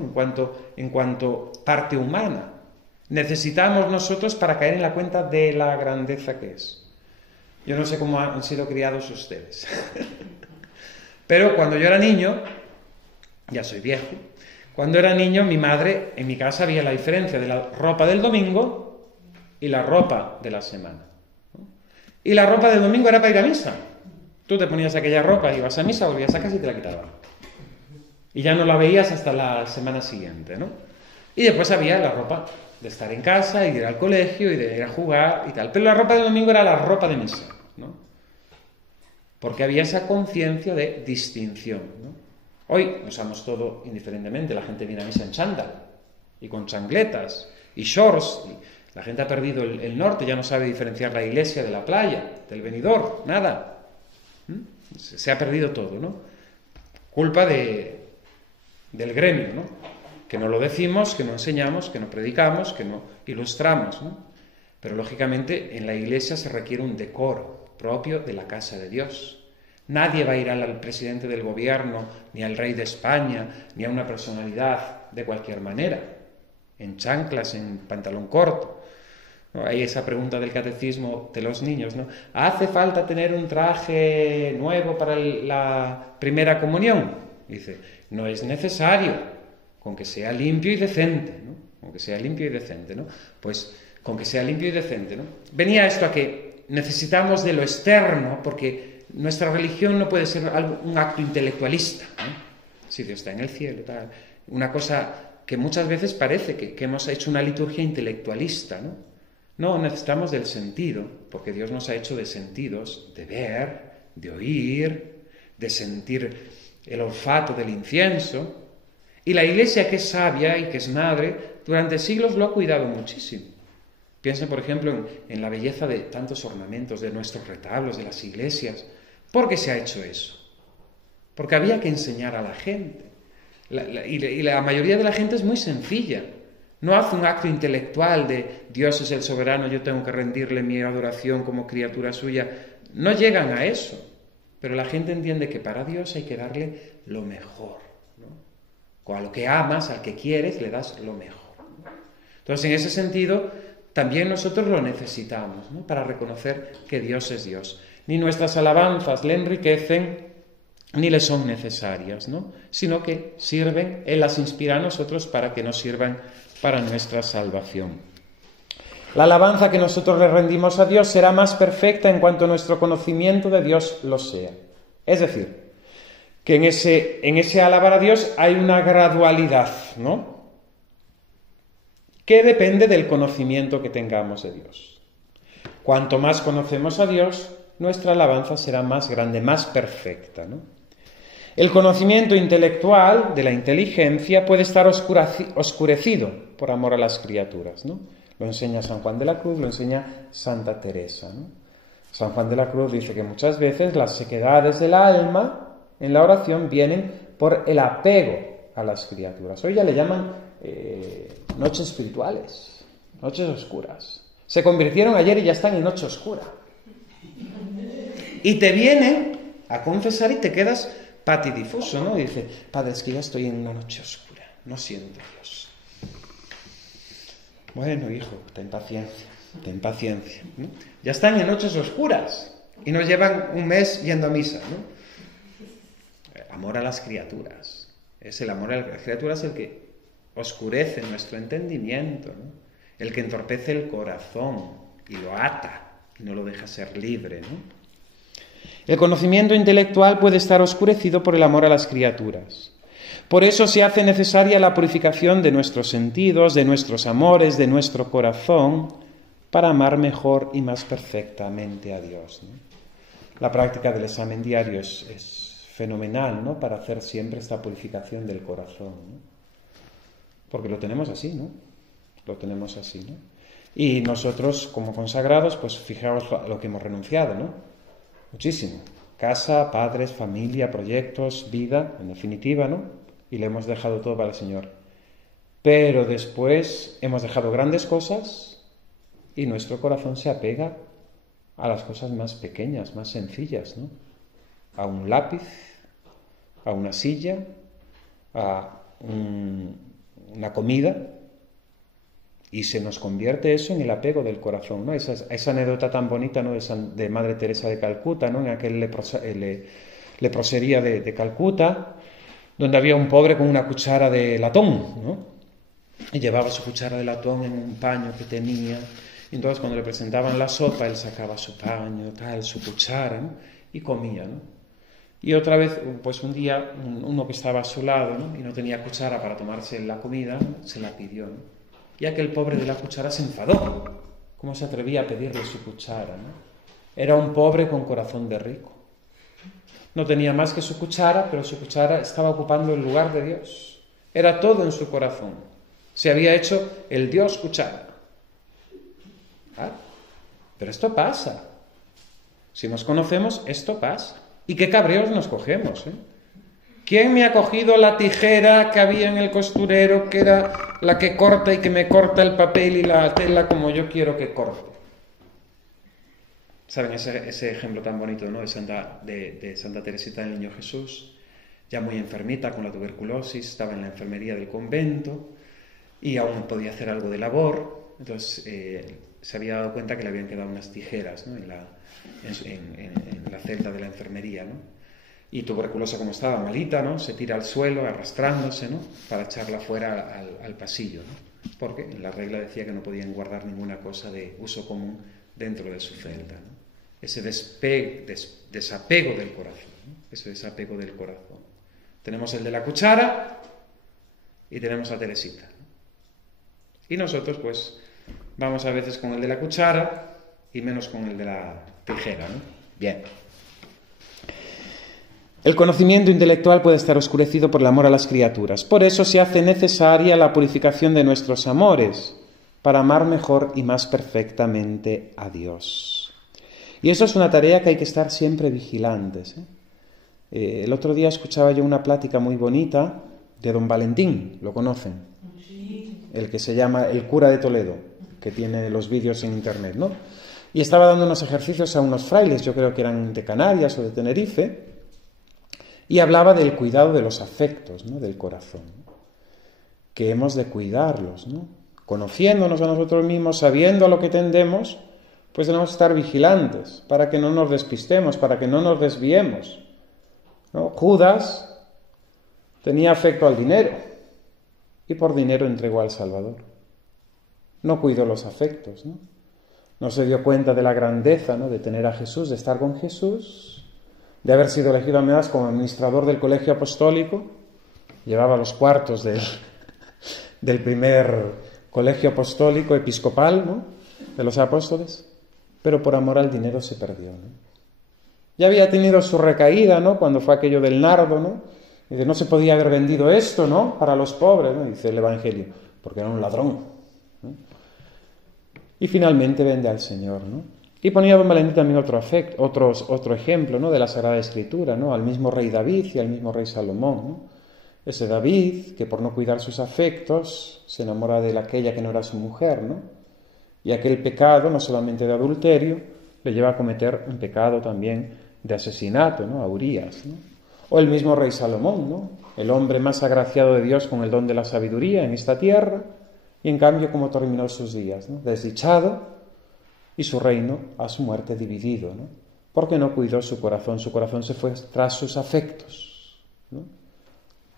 En cuanto parte humana. Necesitamos nosotros para caer en la cuenta de la grandeza que es. Yo no sé cómo han sido criados ustedes, pero cuando yo era niño, ya soy viejo, Cuando era niño, mi madre, en mi casa había la diferencia de la ropa del domingo y la ropa de la semana. Y la ropa del domingo era para ir a misa. Tú te ponías aquella ropa, ibas a misa, volvías a casa y te la quitaban. Y ya no la veías hasta la semana siguiente, ¿no? Y después había la ropa de estar en casa y de ir al colegio y de ir a jugar y tal. Pero la ropa del domingo era la ropa de misa, ¿no? Porque había esa conciencia de distinción, ¿no? Hoy usamos todo indiferentemente. La gente viene a misa en chándal y con chancletas y shorts. La gente ha perdido el norte, ya no sabe diferenciar la iglesia de la playa, del venidor, nada. Se ha perdido todo, ¿no? Culpa del gremio, ¿no? Que no lo decimos, que no enseñamos, que no predicamos, que no ilustramos, ¿no? Pero lógicamente en la iglesia se requiere un decoro propio de la casa de Dios. Nadie va a ir al presidente del gobierno, ni al rey de España, ni a una personalidad de cualquier manera, en chanclas, en pantalón corto. Hay esa pregunta del catecismo de los niños, ¿no? ¿Hace falta tener un traje nuevo para la primera comunión? Dice, no es necesario, con que sea limpio y decente, ¿no? Con que sea limpio y decente, ¿no? Pues con que sea limpio y decente, ¿no? Venía esto a que necesitamos de lo externo, porque nuestra religión no puede ser un acto intelectualista, ¿no? Si Dios está en el cielo, tal. Una cosa que muchas veces parece que hemos hecho una liturgia intelectualista, ¿no? No, necesitamos del sentido, porque Dios nos ha hecho de sentidos, de ver, de oír, de sentir el olfato del incienso. Y la Iglesia, que es sabia y que es madre, durante siglos lo ha cuidado muchísimo. Piensen, por ejemplo, en la belleza de tantos ornamentos, de nuestros retablos, de las iglesias. ¿Por qué se ha hecho eso? Porque había que enseñar a la gente. Y la mayoría de la gente es muy sencilla. No hace un acto intelectual de Dios es el soberano, yo tengo que rendirle mi adoración como criatura suya. No llegan a eso. Pero la gente entiende que para Dios hay que darle lo mejor, ¿no? A lo que amas, al que quieres, le das lo mejor. Entonces, en ese sentido, también nosotros lo necesitamos, ¿no? Para reconocer que Dios es Dios. Ni nuestras alabanzas le enriquecen, ni le son necesarias, ¿no? Sino que sirven, Él las inspira a nosotros para que nos sirvan para nuestra salvación. La alabanza que nosotros le rendimos a Dios será más perfecta en cuanto nuestro conocimiento de Dios lo sea. Es decir, que en ese alabar a Dios hay una gradualidad, ¿no? Que depende del conocimiento que tengamos de Dios. Cuanto más conocemos a Dios, nuestra alabanza será más grande, más perfecta, ¿no? El conocimiento intelectual de la inteligencia puede estar oscurecido por amor a las criaturas, ¿no? Lo enseña San Juan de la Cruz, lo enseña Santa Teresa, ¿no? San Juan de la Cruz dice que muchas veces las sequedades del alma en la oración vienen por el apego a las criaturas. Hoy ya le llaman noches espirituales, noches oscuras. Se convirtieron ayer y ya están en noche oscura. Y te vienen a confesar y te quedas patidifuso, ¿no? Y dice, Padre, es que ya estoy en una noche oscura, no siento a Dios. Bueno, hijo, ten paciencia, ¿no? Ya están en noches oscuras y nos llevan un mes yendo a misa, ¿no? Amor a las criaturas. Es el amor a las criaturas el que oscurece nuestro entendimiento, ¿no? El que entorpece el corazón y lo ata y no lo deja ser libre, ¿no? El conocimiento intelectual puede estar oscurecido por el amor a las criaturas. Por eso se hace necesaria la purificación de nuestros sentidos, de nuestros amores, de nuestro corazón, para amar mejor y más perfectamente a Dios, ¿no? La práctica del examen diario es fenomenal, ¿no? Para hacer siempre esta purificación del corazón, ¿no? Porque lo tenemos así, ¿no? Lo tenemos así, ¿no? Y nosotros, como consagrados, pues fijaos lo que hemos renunciado, ¿no? Muchísimo. Casa, padres, familia, proyectos, vida, en definitiva, ¿no? Y le hemos dejado todo para el Señor. Pero después hemos dejado grandes cosas y nuestro corazón se apega a las cosas más pequeñas, más sencillas, ¿no? A un lápiz, a una silla, a una comida, y se nos convierte eso en el apego del corazón, ¿no? Esa anécdota tan bonita, ¿no? de Madre Teresa de Calcuta, ¿no? En aquel leprosería de Calcuta, donde había un pobre con una cuchara de latón, ¿no? Y llevaba su cuchara de latón en un paño que tenía. Y entonces cuando le presentaban la sopa, él sacaba su paño, tal, su cuchara, ¿no? Y comía, ¿no? Y otra vez, pues un día, uno que estaba a su lado, ¿no? Y no tenía cuchara para tomarse la comida, se la pidió, ¿no? Y aquel pobre de la cuchara se enfadó. ¿Cómo se atrevía a pedirle su cuchara, ¿no? Era un pobre con corazón de rico. No tenía más que su cuchara, pero su cuchara estaba ocupando el lugar de Dios. Era todo en su corazón. Se había hecho el Dios cuchara. ¿Ah? Pero esto pasa. Si nos conocemos, esto pasa. Y qué cabreos nos cogemos, ¿eh? ¿Quién me ha cogido la tijera que había en el costurero, que era la que corta y que me corta el papel y la tela como yo quiero que corte? ¿Saben ese ejemplo tan bonito, ¿no? de Santa Teresita del Niño Jesús? Ya muy enfermita con la tuberculosis, estaba en la enfermería del convento y aún podía hacer algo de labor. Entonces se había dado cuenta que le habían quedado unas tijeras, ¿no? en la celda de la enfermería, ¿no? Y tuberculosa como estaba, malita, ¿no? Se tira al suelo arrastrándose, ¿no? Para echarla fuera al pasillo, ¿no? Porque en la regla decía que no podían guardar ninguna cosa de uso común dentro de su celda, ¿no? Ese desapego del corazón, ¿no? Ese desapego del corazón. Tenemos el de la cuchara y tenemos a Teresita, ¿no? Y nosotros, pues, vamos a veces con el de la cuchara y menos con el de la tijera, ¿no? Bien. El conocimiento intelectual puede estar oscurecido por el amor a las criaturas. Por eso se hace necesaria la purificación de nuestros amores, para amar mejor y más perfectamente a Dios. Y eso es una tarea que hay que estar siempre vigilantes, ¿eh? El otro día escuchaba yo una plática muy bonita de don Valentín, ¿lo conocen? Sí. El que se llama el cura de Toledo, que tiene los vídeos en internet, ¿no? Y estaba dando unos ejercicios a unos frailes, yo creo que eran de Canarias o de Tenerife, y hablaba del cuidado de los afectos, ¿no? Del corazón, ¿no? Que hemos de cuidarlos, ¿no? Conociéndonos a nosotros mismos, sabiendo a lo que tendemos, pues tenemos que estar vigilantes para que no nos despistemos, para que no nos desviemos, ¿no? Judas tenía afecto al dinero y por dinero entregó al Salvador. No cuidó los afectos, ¿no? No se dio cuenta de la grandeza, ¿no? De tener a Jesús, de estar con Jesús, de haber sido elegido además como administrador del colegio apostólico. Llevaba los cuartos del primer colegio apostólico episcopal, ¿no? De los apóstoles, pero por amor al dinero se perdió, ¿no? Ya había tenido su recaída, ¿no? Cuando fue aquello del nardo, ¿no? Dice, no se podía haber vendido esto, ¿no? Para los pobres, ¿no? Dice el Evangelio, porque era un ladrón, ¿no? Y finalmente vende al Señor, ¿no? Y ponía don Valentín también otro ejemplo, ¿no? De la Sagrada Escritura, ¿no? Al mismo rey David y al mismo rey Salomón, ¿no? Ese David, que por no cuidar sus afectos, se enamora de aquella que no era su mujer, ¿no? Y aquel pecado, no solamente de adulterio, le lleva a cometer un pecado también de asesinato, ¿no? A Urías, ¿no? O el mismo rey Salomón, ¿no? El hombre más agraciado de Dios con el don de la sabiduría en esta tierra, y en cambio, ¿cómo terminó sus días, ¿no? Desdichado, y su reino a su muerte dividido, ¿no? Porque no cuidó su corazón se fue tras sus afectos, ¿no?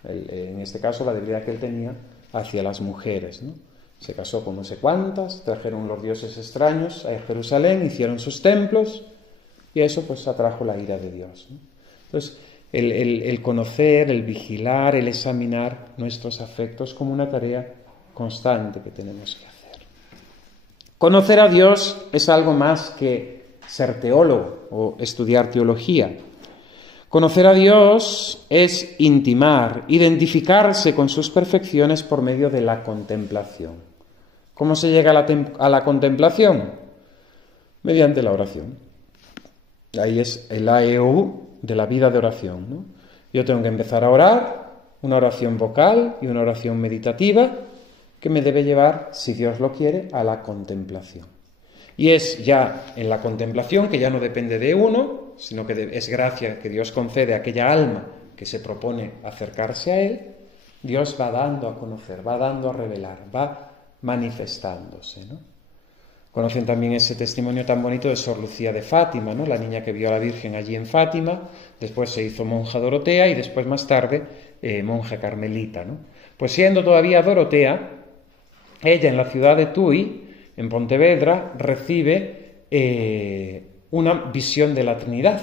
En este caso la debilidad que él tenía hacia las mujeres, ¿no? Se casó con no sé cuántas, trajeron los dioses extraños a Jerusalén, hicieron sus templos y eso pues atrajo la ira de Dios, ¿no? Entonces el conocer, el vigilar, el examinar nuestros afectos como una tarea constante que tenemos que hacer. Conocer a Dios es algo más que ser teólogo o estudiar teología. Conocer a Dios es intimar, identificarse con sus perfecciones por medio de la contemplación. ¿Cómo se llega a la contemplación? Mediante la oración. Ahí es el AEU de la vida de oración, ¿no? Yo tengo que empezar a orar, una oración vocal y una oración meditativa, que me debe llevar, si Dios lo quiere, a la contemplación. Y es ya en la contemplación, que ya no depende de uno, sino que es gracia que Dios concede a aquella alma que se propone acercarse a Él, Dios va dando a conocer, va dando a revelar, va manifestándose, ¿no? Conocen también ese testimonio tan bonito de Sor Lucía de Fátima, ¿no? La niña que vio a la Virgen allí en Fátima, después se hizo monja Dorotea y después más tarde monja carmelita, ¿no? Pues siendo todavía Dorotea, ella en la ciudad de Tui, en Pontevedra, recibe una visión de la Trinidad.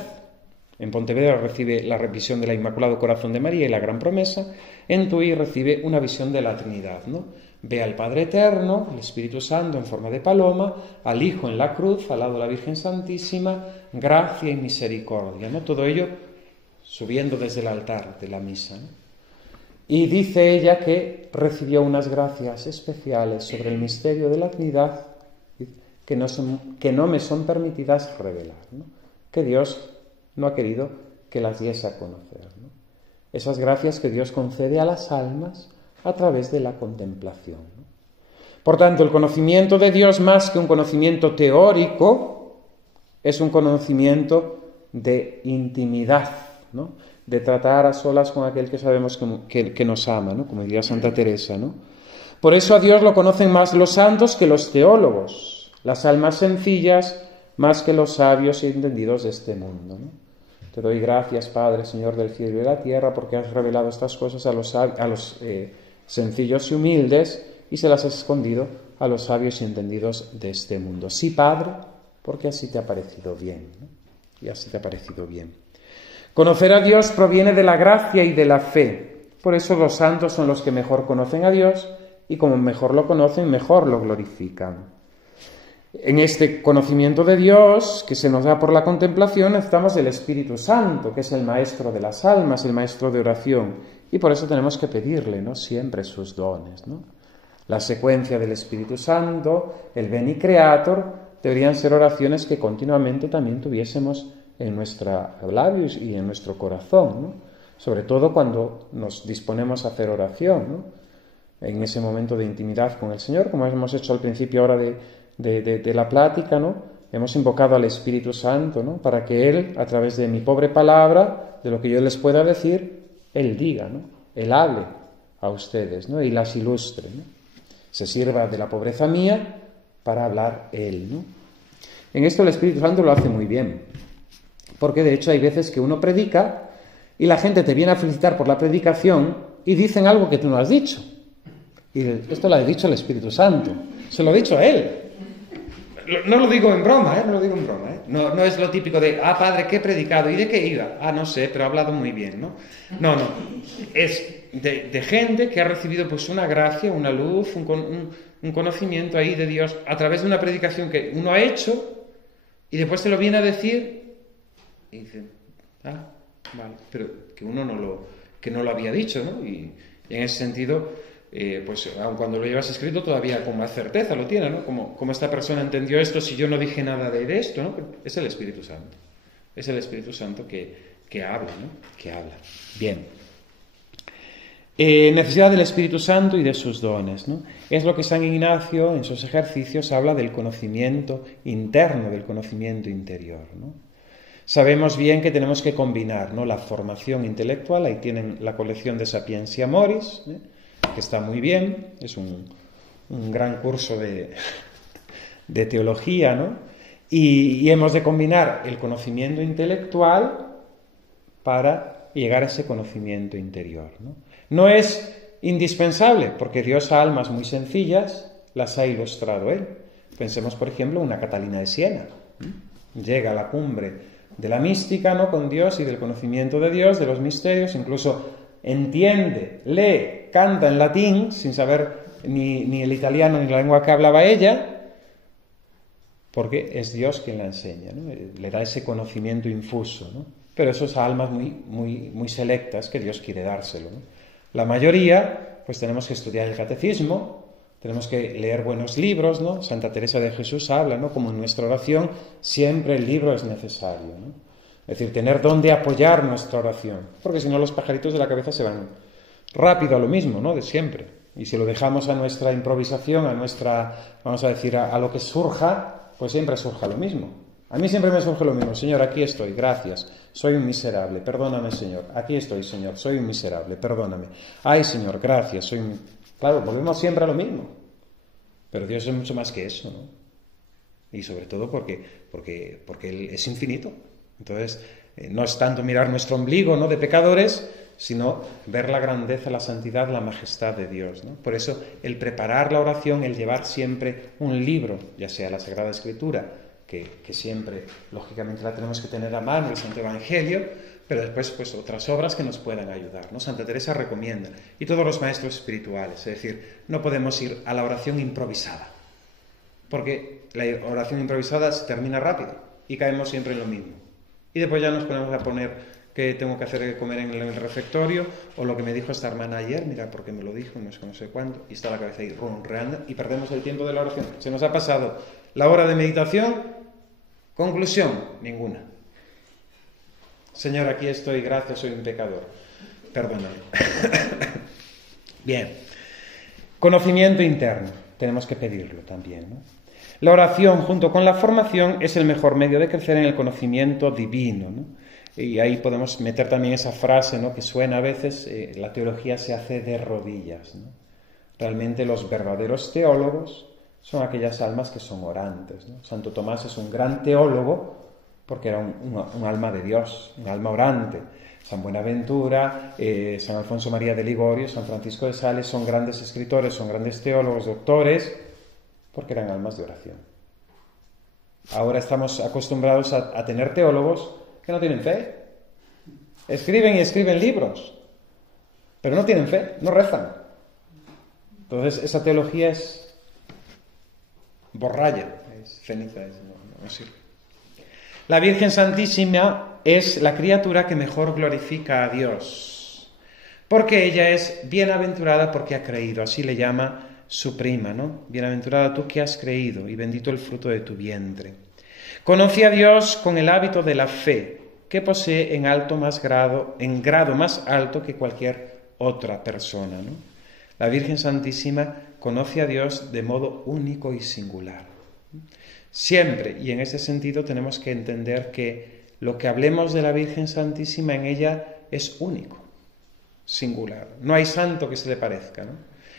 En Pontevedra recibe la visión del Inmaculado Corazón de María y la Gran Promesa. En Tui recibe una visión de la Trinidad, ¿no? Ve al Padre Eterno, al Espíritu Santo en forma de paloma, al Hijo en la cruz, al lado de la Virgen Santísima, gracia y misericordia, ¿no? Todo ello subiendo desde el altar de la misa, ¿no? Y dice ella que recibió unas gracias especiales sobre el misterio de la Trinidad que no me son permitidas revelar, ¿no? Que Dios no ha querido que las diese a conocer, ¿no? Esas gracias que Dios concede a las almas a través de la contemplación, ¿no? Por tanto, el conocimiento de Dios, más que un conocimiento teórico, es un conocimiento de intimidad, ¿no? De tratar a solas con aquel que sabemos que nos ama, ¿no? Como diría Santa Teresa, ¿no? Por eso a Dios lo conocen más los santos que los teólogos, las almas sencillas más que los sabios y entendidos de este mundo, ¿no? Te doy gracias, Padre, Señor del cielo y de la tierra, porque has revelado estas cosas a los sencillos y humildes y se las has escondido a los sabios y entendidos de este mundo. Sí, Padre, porque así te ha parecido bien, ¿no? Y así te ha parecido bien. Conocer a Dios proviene de la gracia y de la fe. Por eso los santos son los que mejor conocen a Dios y como mejor lo conocen, mejor lo glorifican. En este conocimiento de Dios, que se nos da por la contemplación, necesitamos del Espíritu Santo, que es el maestro de las almas, el maestro de oración. Y por eso tenemos que pedirle, ¿no?, siempre sus dones, ¿no? La secuencia del Espíritu Santo, el Veni Creator, deberían ser oraciones que continuamente también tuviésemos en nuestros labios y en nuestro corazón, ¿no? Sobre todo cuando nos disponemos a hacer oración, ¿no? En ese momento de intimidad con el Señor, como hemos hecho al principio ahora de la plática, ¿no? Hemos invocado al Espíritu Santo, ¿no?, para que Él, a través de mi pobre palabra, de lo que yo les pueda decir, Él diga, ¿no?, Él hable a ustedes, ¿no?, y las ilustre, ¿no? Se sirva de la pobreza mía para hablar Él, ¿no? En esto el Espíritu Santo lo hace muy bien, porque de hecho hay veces que uno predica y la gente te viene a felicitar por la predicación y dicen algo que tú no has dicho. Y esto lo ha dicho el Espíritu Santo, se lo ha dicho a Él. No lo digo en broma, no lo digo en broma, No es lo típico de, padre, ¿qué he predicado? ¿Y de qué iba? No sé, pero ha hablado muy bien, ¿no? No, es de gente que ha recibido pues una gracia, una luz, un conocimiento ahí de Dios a través de una predicación que uno ha hecho y después te lo viene a decir y dice, vale, pero que uno no lo había dicho, ¿no? Y en ese sentido, pues aun cuando lo llevas escrito todavía con más certeza lo tiene, ¿no? Como esta persona entendió esto si yo no dije nada de esto, ¿no? Es el Espíritu Santo. Es el Espíritu Santo que habla, ¿no? Que habla. Bien. Necesidad del Espíritu Santo y de sus dones, ¿no? Es lo que San Ignacio en sus ejercicios habla del conocimiento interno, del conocimiento interior, ¿no? Sabemos bien que tenemos que combinar, ¿no?, la formación intelectual, ahí tienen la colección de Sapientia Moris, que está muy bien, es un gran curso de teología, ¿no? Y hemos de combinar el conocimiento intelectual para llegar a ese conocimiento interior, ¿no? No es indispensable, porque Dios a almas muy sencillas las ha ilustrado Él. Pensemos, por ejemplo, en una Catalina de Siena. Llega a la cumbre de la mística, ¿no?, con Dios y del conocimiento de Dios, de los misterios, incluso entiende, lee, canta en latín, sin saber ni el italiano ni la lengua que hablaba ella, porque es Dios quien la enseña, ¿no? Le da ese conocimiento infuso, ¿no? Pero eso es a almas muy selectas que Dios quiere dárselo, ¿no? La mayoría, pues tenemos que estudiar el catecismo, tenemos que leer buenos libros, ¿no? Santa Teresa de Jesús habla, ¿no?, como en nuestra oración siempre el libro es necesario, ¿no? Es decir, tener dónde apoyar nuestra oración, porque si no los pajaritos de la cabeza se van rápido a lo mismo, ¿no?, de siempre. Y si lo dejamos a nuestra improvisación, a nuestra, vamos a decir, a lo que surja, pues siempre surja lo mismo. A mí siempre me surge lo mismo. Señor, aquí estoy, gracias, soy un miserable, perdóname, Señor. Aquí estoy, Señor, soy un miserable, perdóname. Ay, Señor, gracias, soy un... Claro, volvemos siempre a lo mismo. Pero Dios es mucho más que eso, ¿no? Y sobre todo porque Él es infinito. Entonces, no es tanto mirar nuestro ombligo, ¿no?, de pecadores, sino ver la grandeza, la santidad, la majestad de Dios, ¿no? Por eso, el preparar la oración, el llevar siempre un libro, ya sea la Sagrada Escritura, que siempre, lógicamente, la tenemos que tener a mano, el Santo Evangelio, pero después, pues, otras obras que nos puedan ayudar, ¿no? Santa Teresa recomienda, y todos los maestros espirituales, es decir, no podemos ir a la oración improvisada, porque la oración improvisada se termina rápido y caemos siempre en lo mismo. Y después ya nos ponemos a poner qué tengo que hacer de comer en el refectorio, o lo que me dijo esta hermana ayer, mira, porque me lo dijo, no sé cuándo, y está la cabeza ahí ronreando, y perdemos el tiempo de la oración. Se nos ha pasado la hora de meditación. Conclusión, ninguna. Señor, aquí estoy, gracias, soy un pecador. Perdóname. Bien. Conocimiento interno. Tenemos que pedirlo también, ¿no? La oración, junto con la formación, es el mejor medio de crecer en el conocimiento divino, ¿no? Y ahí podemos meter también esa frase, ¿no?, que suena a veces, la teología se hace de rodillas, ¿no? Realmente los verdaderos teólogos son aquellas almas que son orantes, ¿no? Santo Tomás es un gran teólogo porque era un alma de Dios, un alma orante. San Buenaventura, San Alfonso María de Ligorio, San Francisco de Sales son grandes escritores, son grandes teólogos, doctores, porque eran almas de oración. Ahora estamos acostumbrados a tener teólogos que no tienen fe. Escriben y escriben libros, pero no tienen fe, no rezan. Entonces esa teología es borralla, es ceniza, no sirve. La Virgen Santísima es la criatura que mejor glorifica a Dios, porque ella es bienaventurada porque ha creído, así le llama su prima, ¿no? Bienaventurada tú que has creído, y bendito el fruto de tu vientre. Conoce a Dios con el hábito de la fe, que posee en grado más alto que cualquier otra persona, ¿no? La Virgen Santísima conoce a Dios de modo único y singular. Siempre, y en ese sentido tenemos que entender que lo que hablemos de la Virgen Santísima en ella es único, singular. No hay santo que se le parezca, ¿no?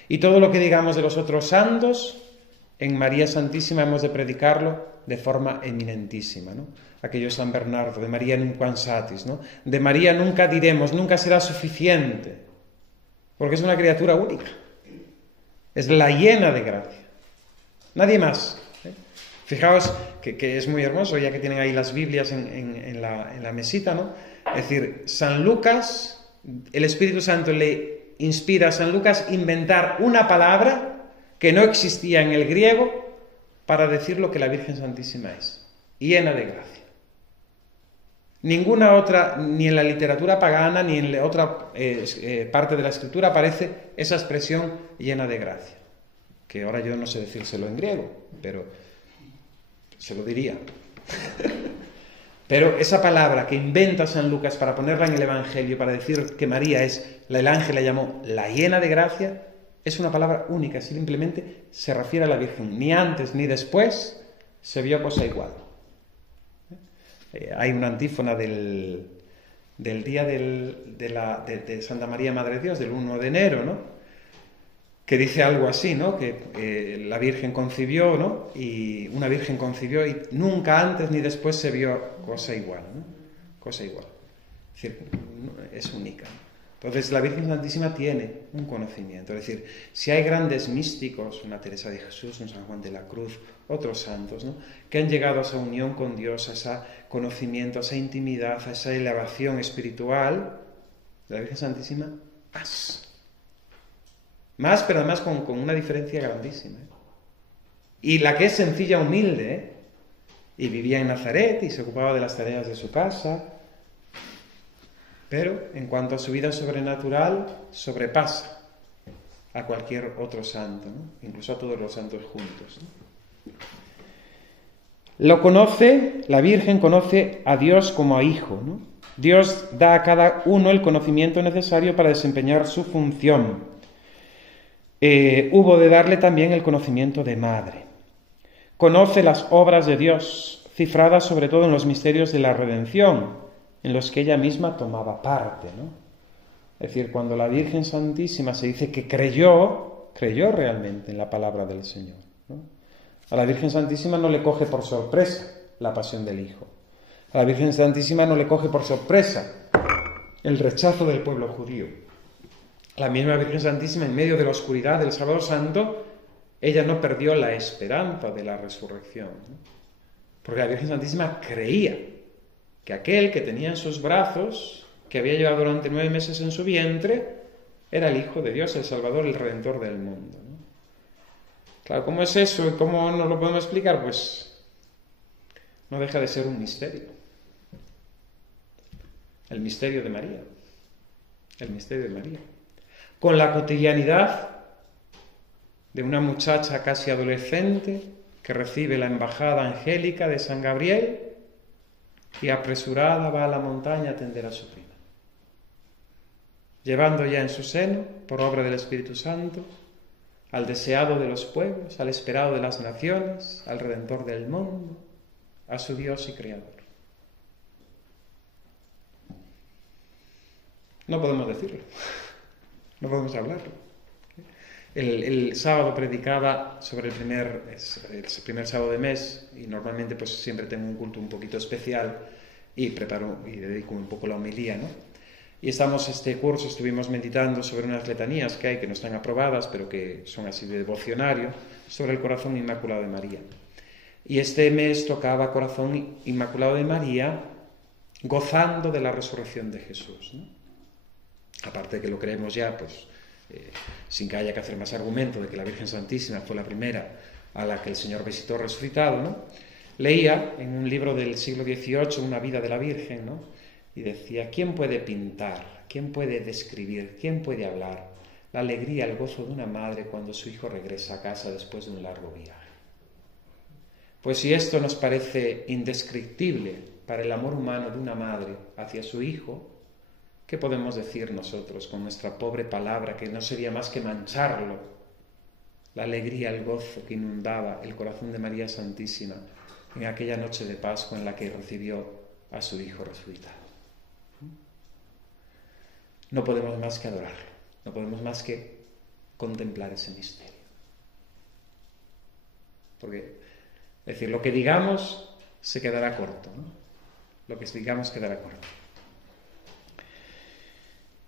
Y todo lo que digamos de los otros santos, en María Santísima hemos de predicarlo de forma eminentísima, ¿no? Aquello de San Bernardo, de María nunquam satis, ¿no? De María nunca diremos, nunca será suficiente, porque es una criatura única. Es la llena de gracia. Nadie más. Fijaos que es muy hermoso, ya que tienen ahí las Biblias en la mesita, ¿no? Es decir, San Lucas, el Espíritu Santo le inspira a San Lucas inventar una palabra que no existía en el griego para decir lo que la Virgen Santísima es, llena de gracia. Ninguna otra, ni en la literatura pagana, ni en la otra parte de la Escritura aparece esa expresión llena de gracia, que ahora yo no sé decírselo en griego, pero se lo diría. Pero esa palabra que inventa San Lucas para ponerla en el Evangelio, para decir que María el ángel la llamó la llena de gracia, es una palabra única, simplemente se refiere a la Virgen. Ni antes ni después se vio cosa igual. Hay una antífona del día de Santa María Madre de Dios, del 1 de enero, ¿no?, que dice algo así, ¿no?, que la Virgen concibió, ¿no?, y una Virgen concibió y nunca antes ni después se vio cosa igual, ¿no? Cosa igual. Es decir, es única. Entonces la Virgen Santísima tiene un conocimiento. Es decir, si hay grandes místicos, una Teresa de Jesús, un San Juan de la Cruz, otros santos, ¿no?, que han llegado a esa unión con Dios, a ese conocimiento, a esa intimidad, a esa elevación espiritual, la Virgen Santísima más, pero además con una diferencia grandísima, ¿eh? Y la que es sencilla, humilde, ¿eh?, y vivía en Nazaret y se ocupaba de las tareas de su casa, pero en cuanto a su vida sobrenatural, sobrepasa a cualquier otro santo, ¿no?, incluso a todos los santos juntos, ¿no? La Virgen conoce a Dios como a Hijo, ¿no? Dios da a cada uno el conocimiento necesario para desempeñar su función. Hubo de darle también el conocimiento de madre. Conoce las obras de Dios, cifradas sobre todo en los misterios de la redención, en los que ella misma tomaba parte, ¿no? Es decir, cuando la Virgen Santísima se dice que creyó realmente en la palabra del Señor, ¿no? A la Virgen Santísima no le coge por sorpresa la pasión del Hijo. A la Virgen Santísima no le coge por sorpresa el rechazo del pueblo judío. La misma Virgen Santísima, en medio de la oscuridad del Sábado Santo, ella no perdió la esperanza de la resurrección, ¿no? Porque la Virgen Santísima creía que aquel que tenía en sus brazos, que había llevado durante 9 meses en su vientre, era el Hijo de Dios, el Salvador, el Redentor del mundo, ¿no? Claro, ¿cómo es eso y cómo nos lo podemos explicar? Pues no deja de ser un misterio. El misterio de María. El misterio de María. Con la cotidianidad de una muchacha casi adolescente que recibe la embajada angélica de San Gabriel y apresurada va a la montaña a atender a su prima, llevando ya en su seno, por obra del Espíritu Santo, al deseado de los pueblos, al esperado de las naciones, al Redentor del mundo, a su Dios y Creador. No podemos decirlo, no podemos hablarlo. El sábado predicaba sobre el primer sábado de mes, y normalmente pues siempre tengo un culto un poquito especial y preparo y dedico un poco la homilía, ¿no? Y estuvimos meditando sobre unas letanías que hay que no están aprobadas, pero que son así de devocionario, sobre el corazón inmaculado de María. Y este mes tocaba corazón inmaculado de María, gozando de la resurrección de Jesús, ¿no? Aparte de que lo creemos ya, pues sin que haya que hacer más argumento de que la Virgen Santísima fue la primera a la que el Señor visitó resucitado, ¿no? Leía en un libro del siglo XVIII, Una vida de la Virgen, ¿no? Y decía, ¿quién puede pintar? ¿Quién puede describir? ¿Quién puede hablar? La alegría, el gozo de una madre cuando su hijo regresa a casa después de un largo viaje. Pues si esto nos parece indescriptible para el amor humano de una madre hacia su hijo, ¿qué podemos decir nosotros con nuestra pobre palabra, que no sería más que mancharlo? La alegría, el gozo que inundaba el corazón de María Santísima en aquella noche de Pascua en la que recibió a su Hijo resucitado. No podemos más que adorarlo, no podemos más que contemplar ese misterio. Porque, es decir, lo que digamos se quedará corto, ¿no? Lo que digamos quedará corto.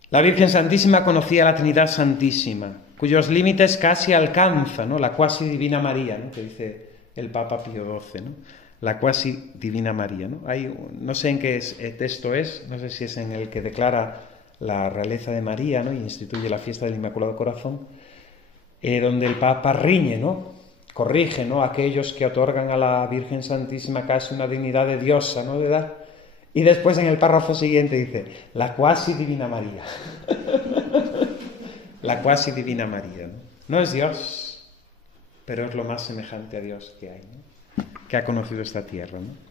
La Virgen Santísima conocía la Trinidad Santísima, cuyos límites casi alcanza, ¿no?, la cuasi divina María, ¿no?, que dice el Papa Pío XII, ¿no?, la cuasi divina María, ¿no? No sé en qué texto es, no sé si es en el que declara la realeza de María, ¿no?, y instituye la fiesta del Inmaculado Corazón, donde el Papa riñe, ¿no?, corrige, ¿no?, a aquellos que otorgan a la Virgen Santísima casi una dignidad de diosa, ¿no?, de edad. Y después en el párrafo siguiente dice, la cuasi divina María. La cuasi divina María, ¿no? No es Dios, pero es lo más semejante a Dios que hay, ¿no?, que ha conocido esta tierra, ¿no?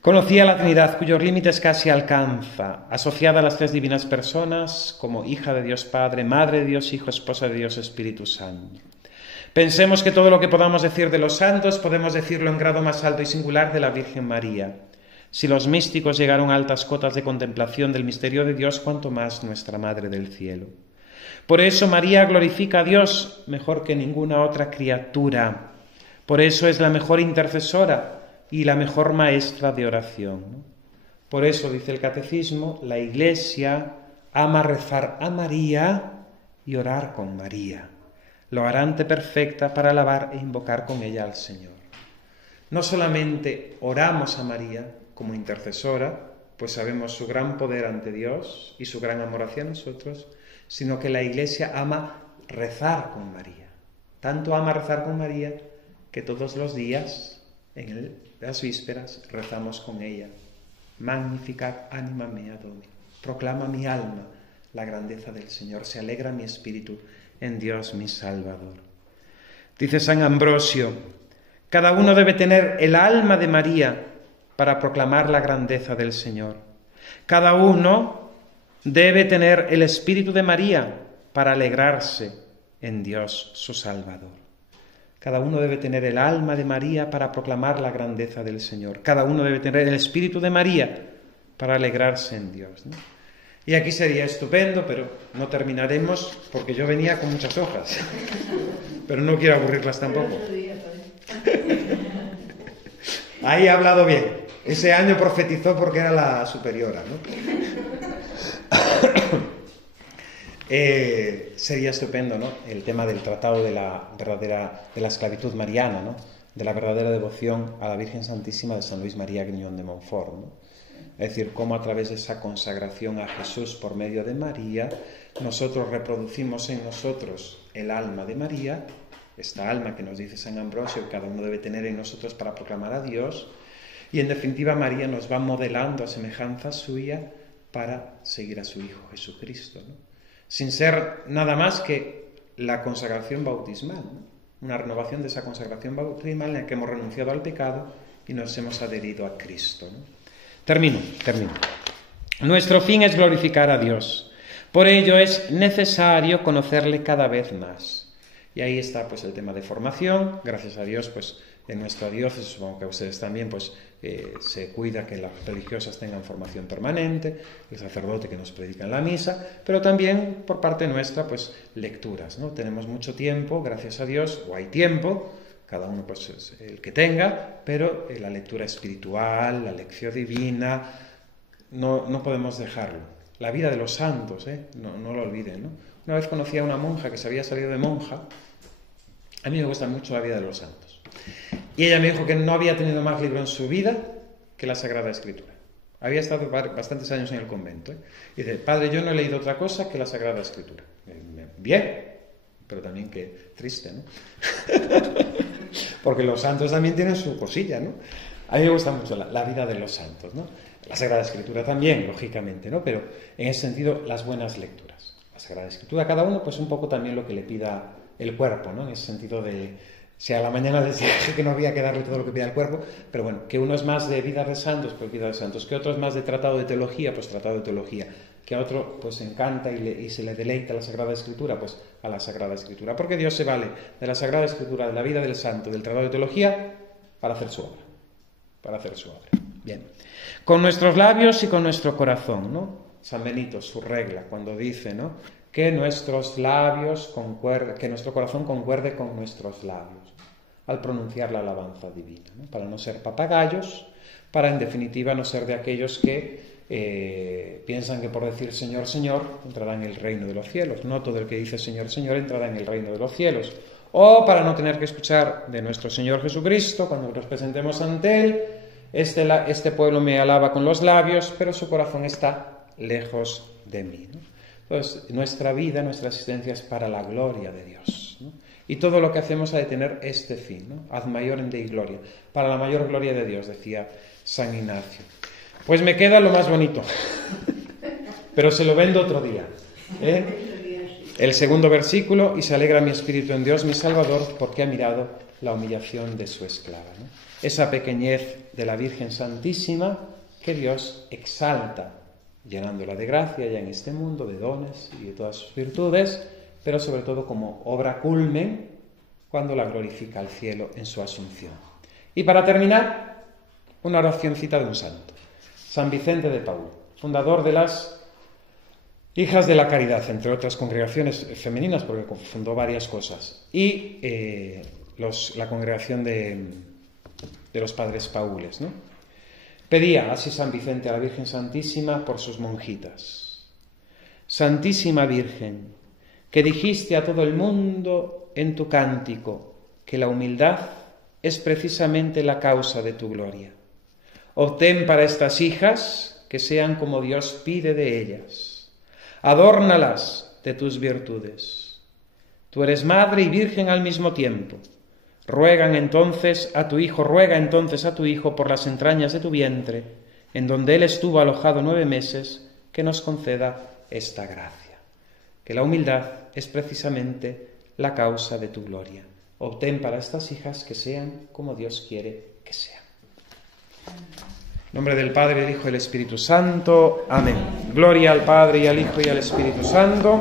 Conocía la Trinidad, cuyos límites casi alcanza, asociada a las 3 divinas personas, como hija de Dios Padre, madre de Dios Hijo, esposa de Dios Espíritu Santo. Pensemos que todo lo que podamos decir de los santos podemos decirlo en grado más alto y singular de la Virgen María. Si los místicos llegaron a altas cotas de contemplación del misterio de Dios, cuanto más nuestra Madre del Cielo. Por eso María glorifica a Dios mejor que ninguna otra criatura. Por eso es la mejor intercesora y la mejor maestra de oración, ¿no? Por eso, dice el Catecismo, la Iglesia ama rezar a María y orar con María, la orante perfecta para alabar e invocar con ella al Señor. No solamente oramos a María como intercesora, pues sabemos su gran poder ante Dios y su gran amor hacia nosotros, sino que la Iglesia ama rezar con María. Tanto ama rezar con María que todos los días, en las vísperas, rezamos con ella. Magnificat anima mea Domini. Proclama mi alma la grandeza del Señor. Se alegra mi espíritu en Dios mi Salvador. Dice San Ambrosio, cada uno debe tener el alma de María para proclamar la grandeza del Señor. Cada uno debe tener el espíritu de María para alegrarse en Dios su Salvador. Cada uno debe tener el alma de María para proclamar la grandeza del Señor. Cada uno debe tener el espíritu de María para alegrarse en Dios, ¿no? Y aquí sería estupendo, pero no terminaremos porque yo venía con muchas hojas. Pero no quiero aburrirlas tampoco. Ahí ha hablado bien. Ese año profetizó porque era la superiora, ¿no? Sería estupendo, ¿no?, el tema del tratado de la esclavitud mariana, ¿no?, de la verdadera devoción a la Virgen Santísima de San Luis María Griñón de Montfort, ¿no? Es decir, cómo a través de esa consagración a Jesús por medio de María, nosotros reproducimos en nosotros el alma de María, esta alma que nos dice San Ambrosio que cada uno debe tener en nosotros para proclamar a Dios, y en definitiva María nos va modelando a semejanza suya para seguir a su Hijo Jesucristo, ¿no?, sin ser nada más que la consagración bautismal, ¿no?, una renovación de esa consagración bautismal en la que hemos renunciado al pecado y nos hemos adherido a Cristo, ¿no? Termino. Nuestro fin es glorificar a Dios. Por ello es necesario conocerle cada vez más. Y ahí está pues el tema de formación. Gracias a Dios, pues en nuestra diócesis, supongo que ustedes también, pues se cuida que las religiosas tengan formación permanente, el sacerdote que nos predica en la misa, pero también por parte nuestra, pues lecturas, ¿no? Tenemos mucho tiempo, gracias a Dios, o hay tiempo, cada uno pues es el que tenga, pero la lectura espiritual, la lección divina, no podemos dejarlo. La vida de los santos, no lo olviden, ¿no? Una vez conocí a una monja que se había salido de monja. A mí me gusta mucho la vida de los santos. Y ella me dijo que no había tenido más libro en su vida que la Sagrada Escritura. Había estado bastantes años en el convento. Y dice, padre, yo no he leído otra cosa que la Sagrada Escritura. Bien, pero también que triste, ¿no? Porque los santos también tienen su cosilla, ¿no? A mí me gusta mucho la vida de los santos, ¿no? La Sagrada Escritura también, lógicamente, ¿no? Pero en ese sentido, las buenas lecturas. La Sagrada Escritura, cada uno, pues un poco también lo que le pida el cuerpo, ¿no? En ese sentido de... Si a la mañana les dije que no había que darle todo lo que pida el cuerpo, pero bueno, que uno es más de vida de santos, pues vida de santos, que otro es más de tratado de teología, pues tratado de teología, que a otro pues encanta y se le deleita la Sagrada Escritura, pues a la Sagrada Escritura, porque Dios se vale de la Sagrada Escritura, de la vida del santo, del tratado de teología, para hacer su obra, Bien, con nuestros labios y con nuestro corazón, ¿no? San Benito, su regla, cuando dice, ¿no?, que nuestros labios que nuestro corazón concuerde con nuestros labios al pronunciar la alabanza divina, ¿no?, para no ser papagayos, para en definitiva no ser de aquellos que piensan que por decir Señor, Señor, entrará en el reino de los cielos. No todo el que dice Señor, Señor entrará en el reino de los cielos. O para no tener que escuchar de nuestro Señor Jesucristo, cuando nos presentemos ante Él, este pueblo me alaba con los labios, pero su corazón está lejos de mí, ¿no? Entonces, nuestra vida, nuestra existencia es para la gloria de Dios, ¿no? Y todo lo que hacemos ha de tener este fin, ¿no? Ad maiorem Dei gloria, para la mayor gloria de Dios, decía San Ignacio. Pues me queda lo más bonito, pero se lo vendo otro día, El segundo versículo, y se alegra mi espíritu en Dios mi Salvador, porque ha mirado la humillación de su esclava, ¿no? Esa pequeñez de la Virgen Santísima que Dios exalta, llenándola de gracia ya en este mundo, de dones y de todas sus virtudes, pero sobre todo como obra culmen cuando la glorifica al cielo en su asunción. Y para terminar, una oracioncita de un santo, San Vicente de Paúl, fundador de las Hijas de la Caridad, entre otras congregaciones femeninas, porque fundó varias cosas, y la congregación de los padres paules, ¿no? Pedía así San Vicente a la Virgen Santísima por sus monjitas. Santísima Virgen, que dijiste a todo el mundo en tu cántico que la humildad es precisamente la causa de tu gloria. Obtén para estas hijas que sean como Dios pide de ellas. Adórnalas de tus virtudes. Tú eres madre y virgen al mismo tiempo. Ruega entonces a tu Hijo por las entrañas de tu vientre, en donde Él estuvo alojado 9 meses, que nos conceda esta gracia. Que la humildad es precisamente la causa de tu gloria. Obtén para estas hijas que sean como Dios quiere que sean. En nombre del Padre, del Hijo y del Espíritu Santo. Amén. Gloria al Padre y al Hijo y al Espíritu Santo.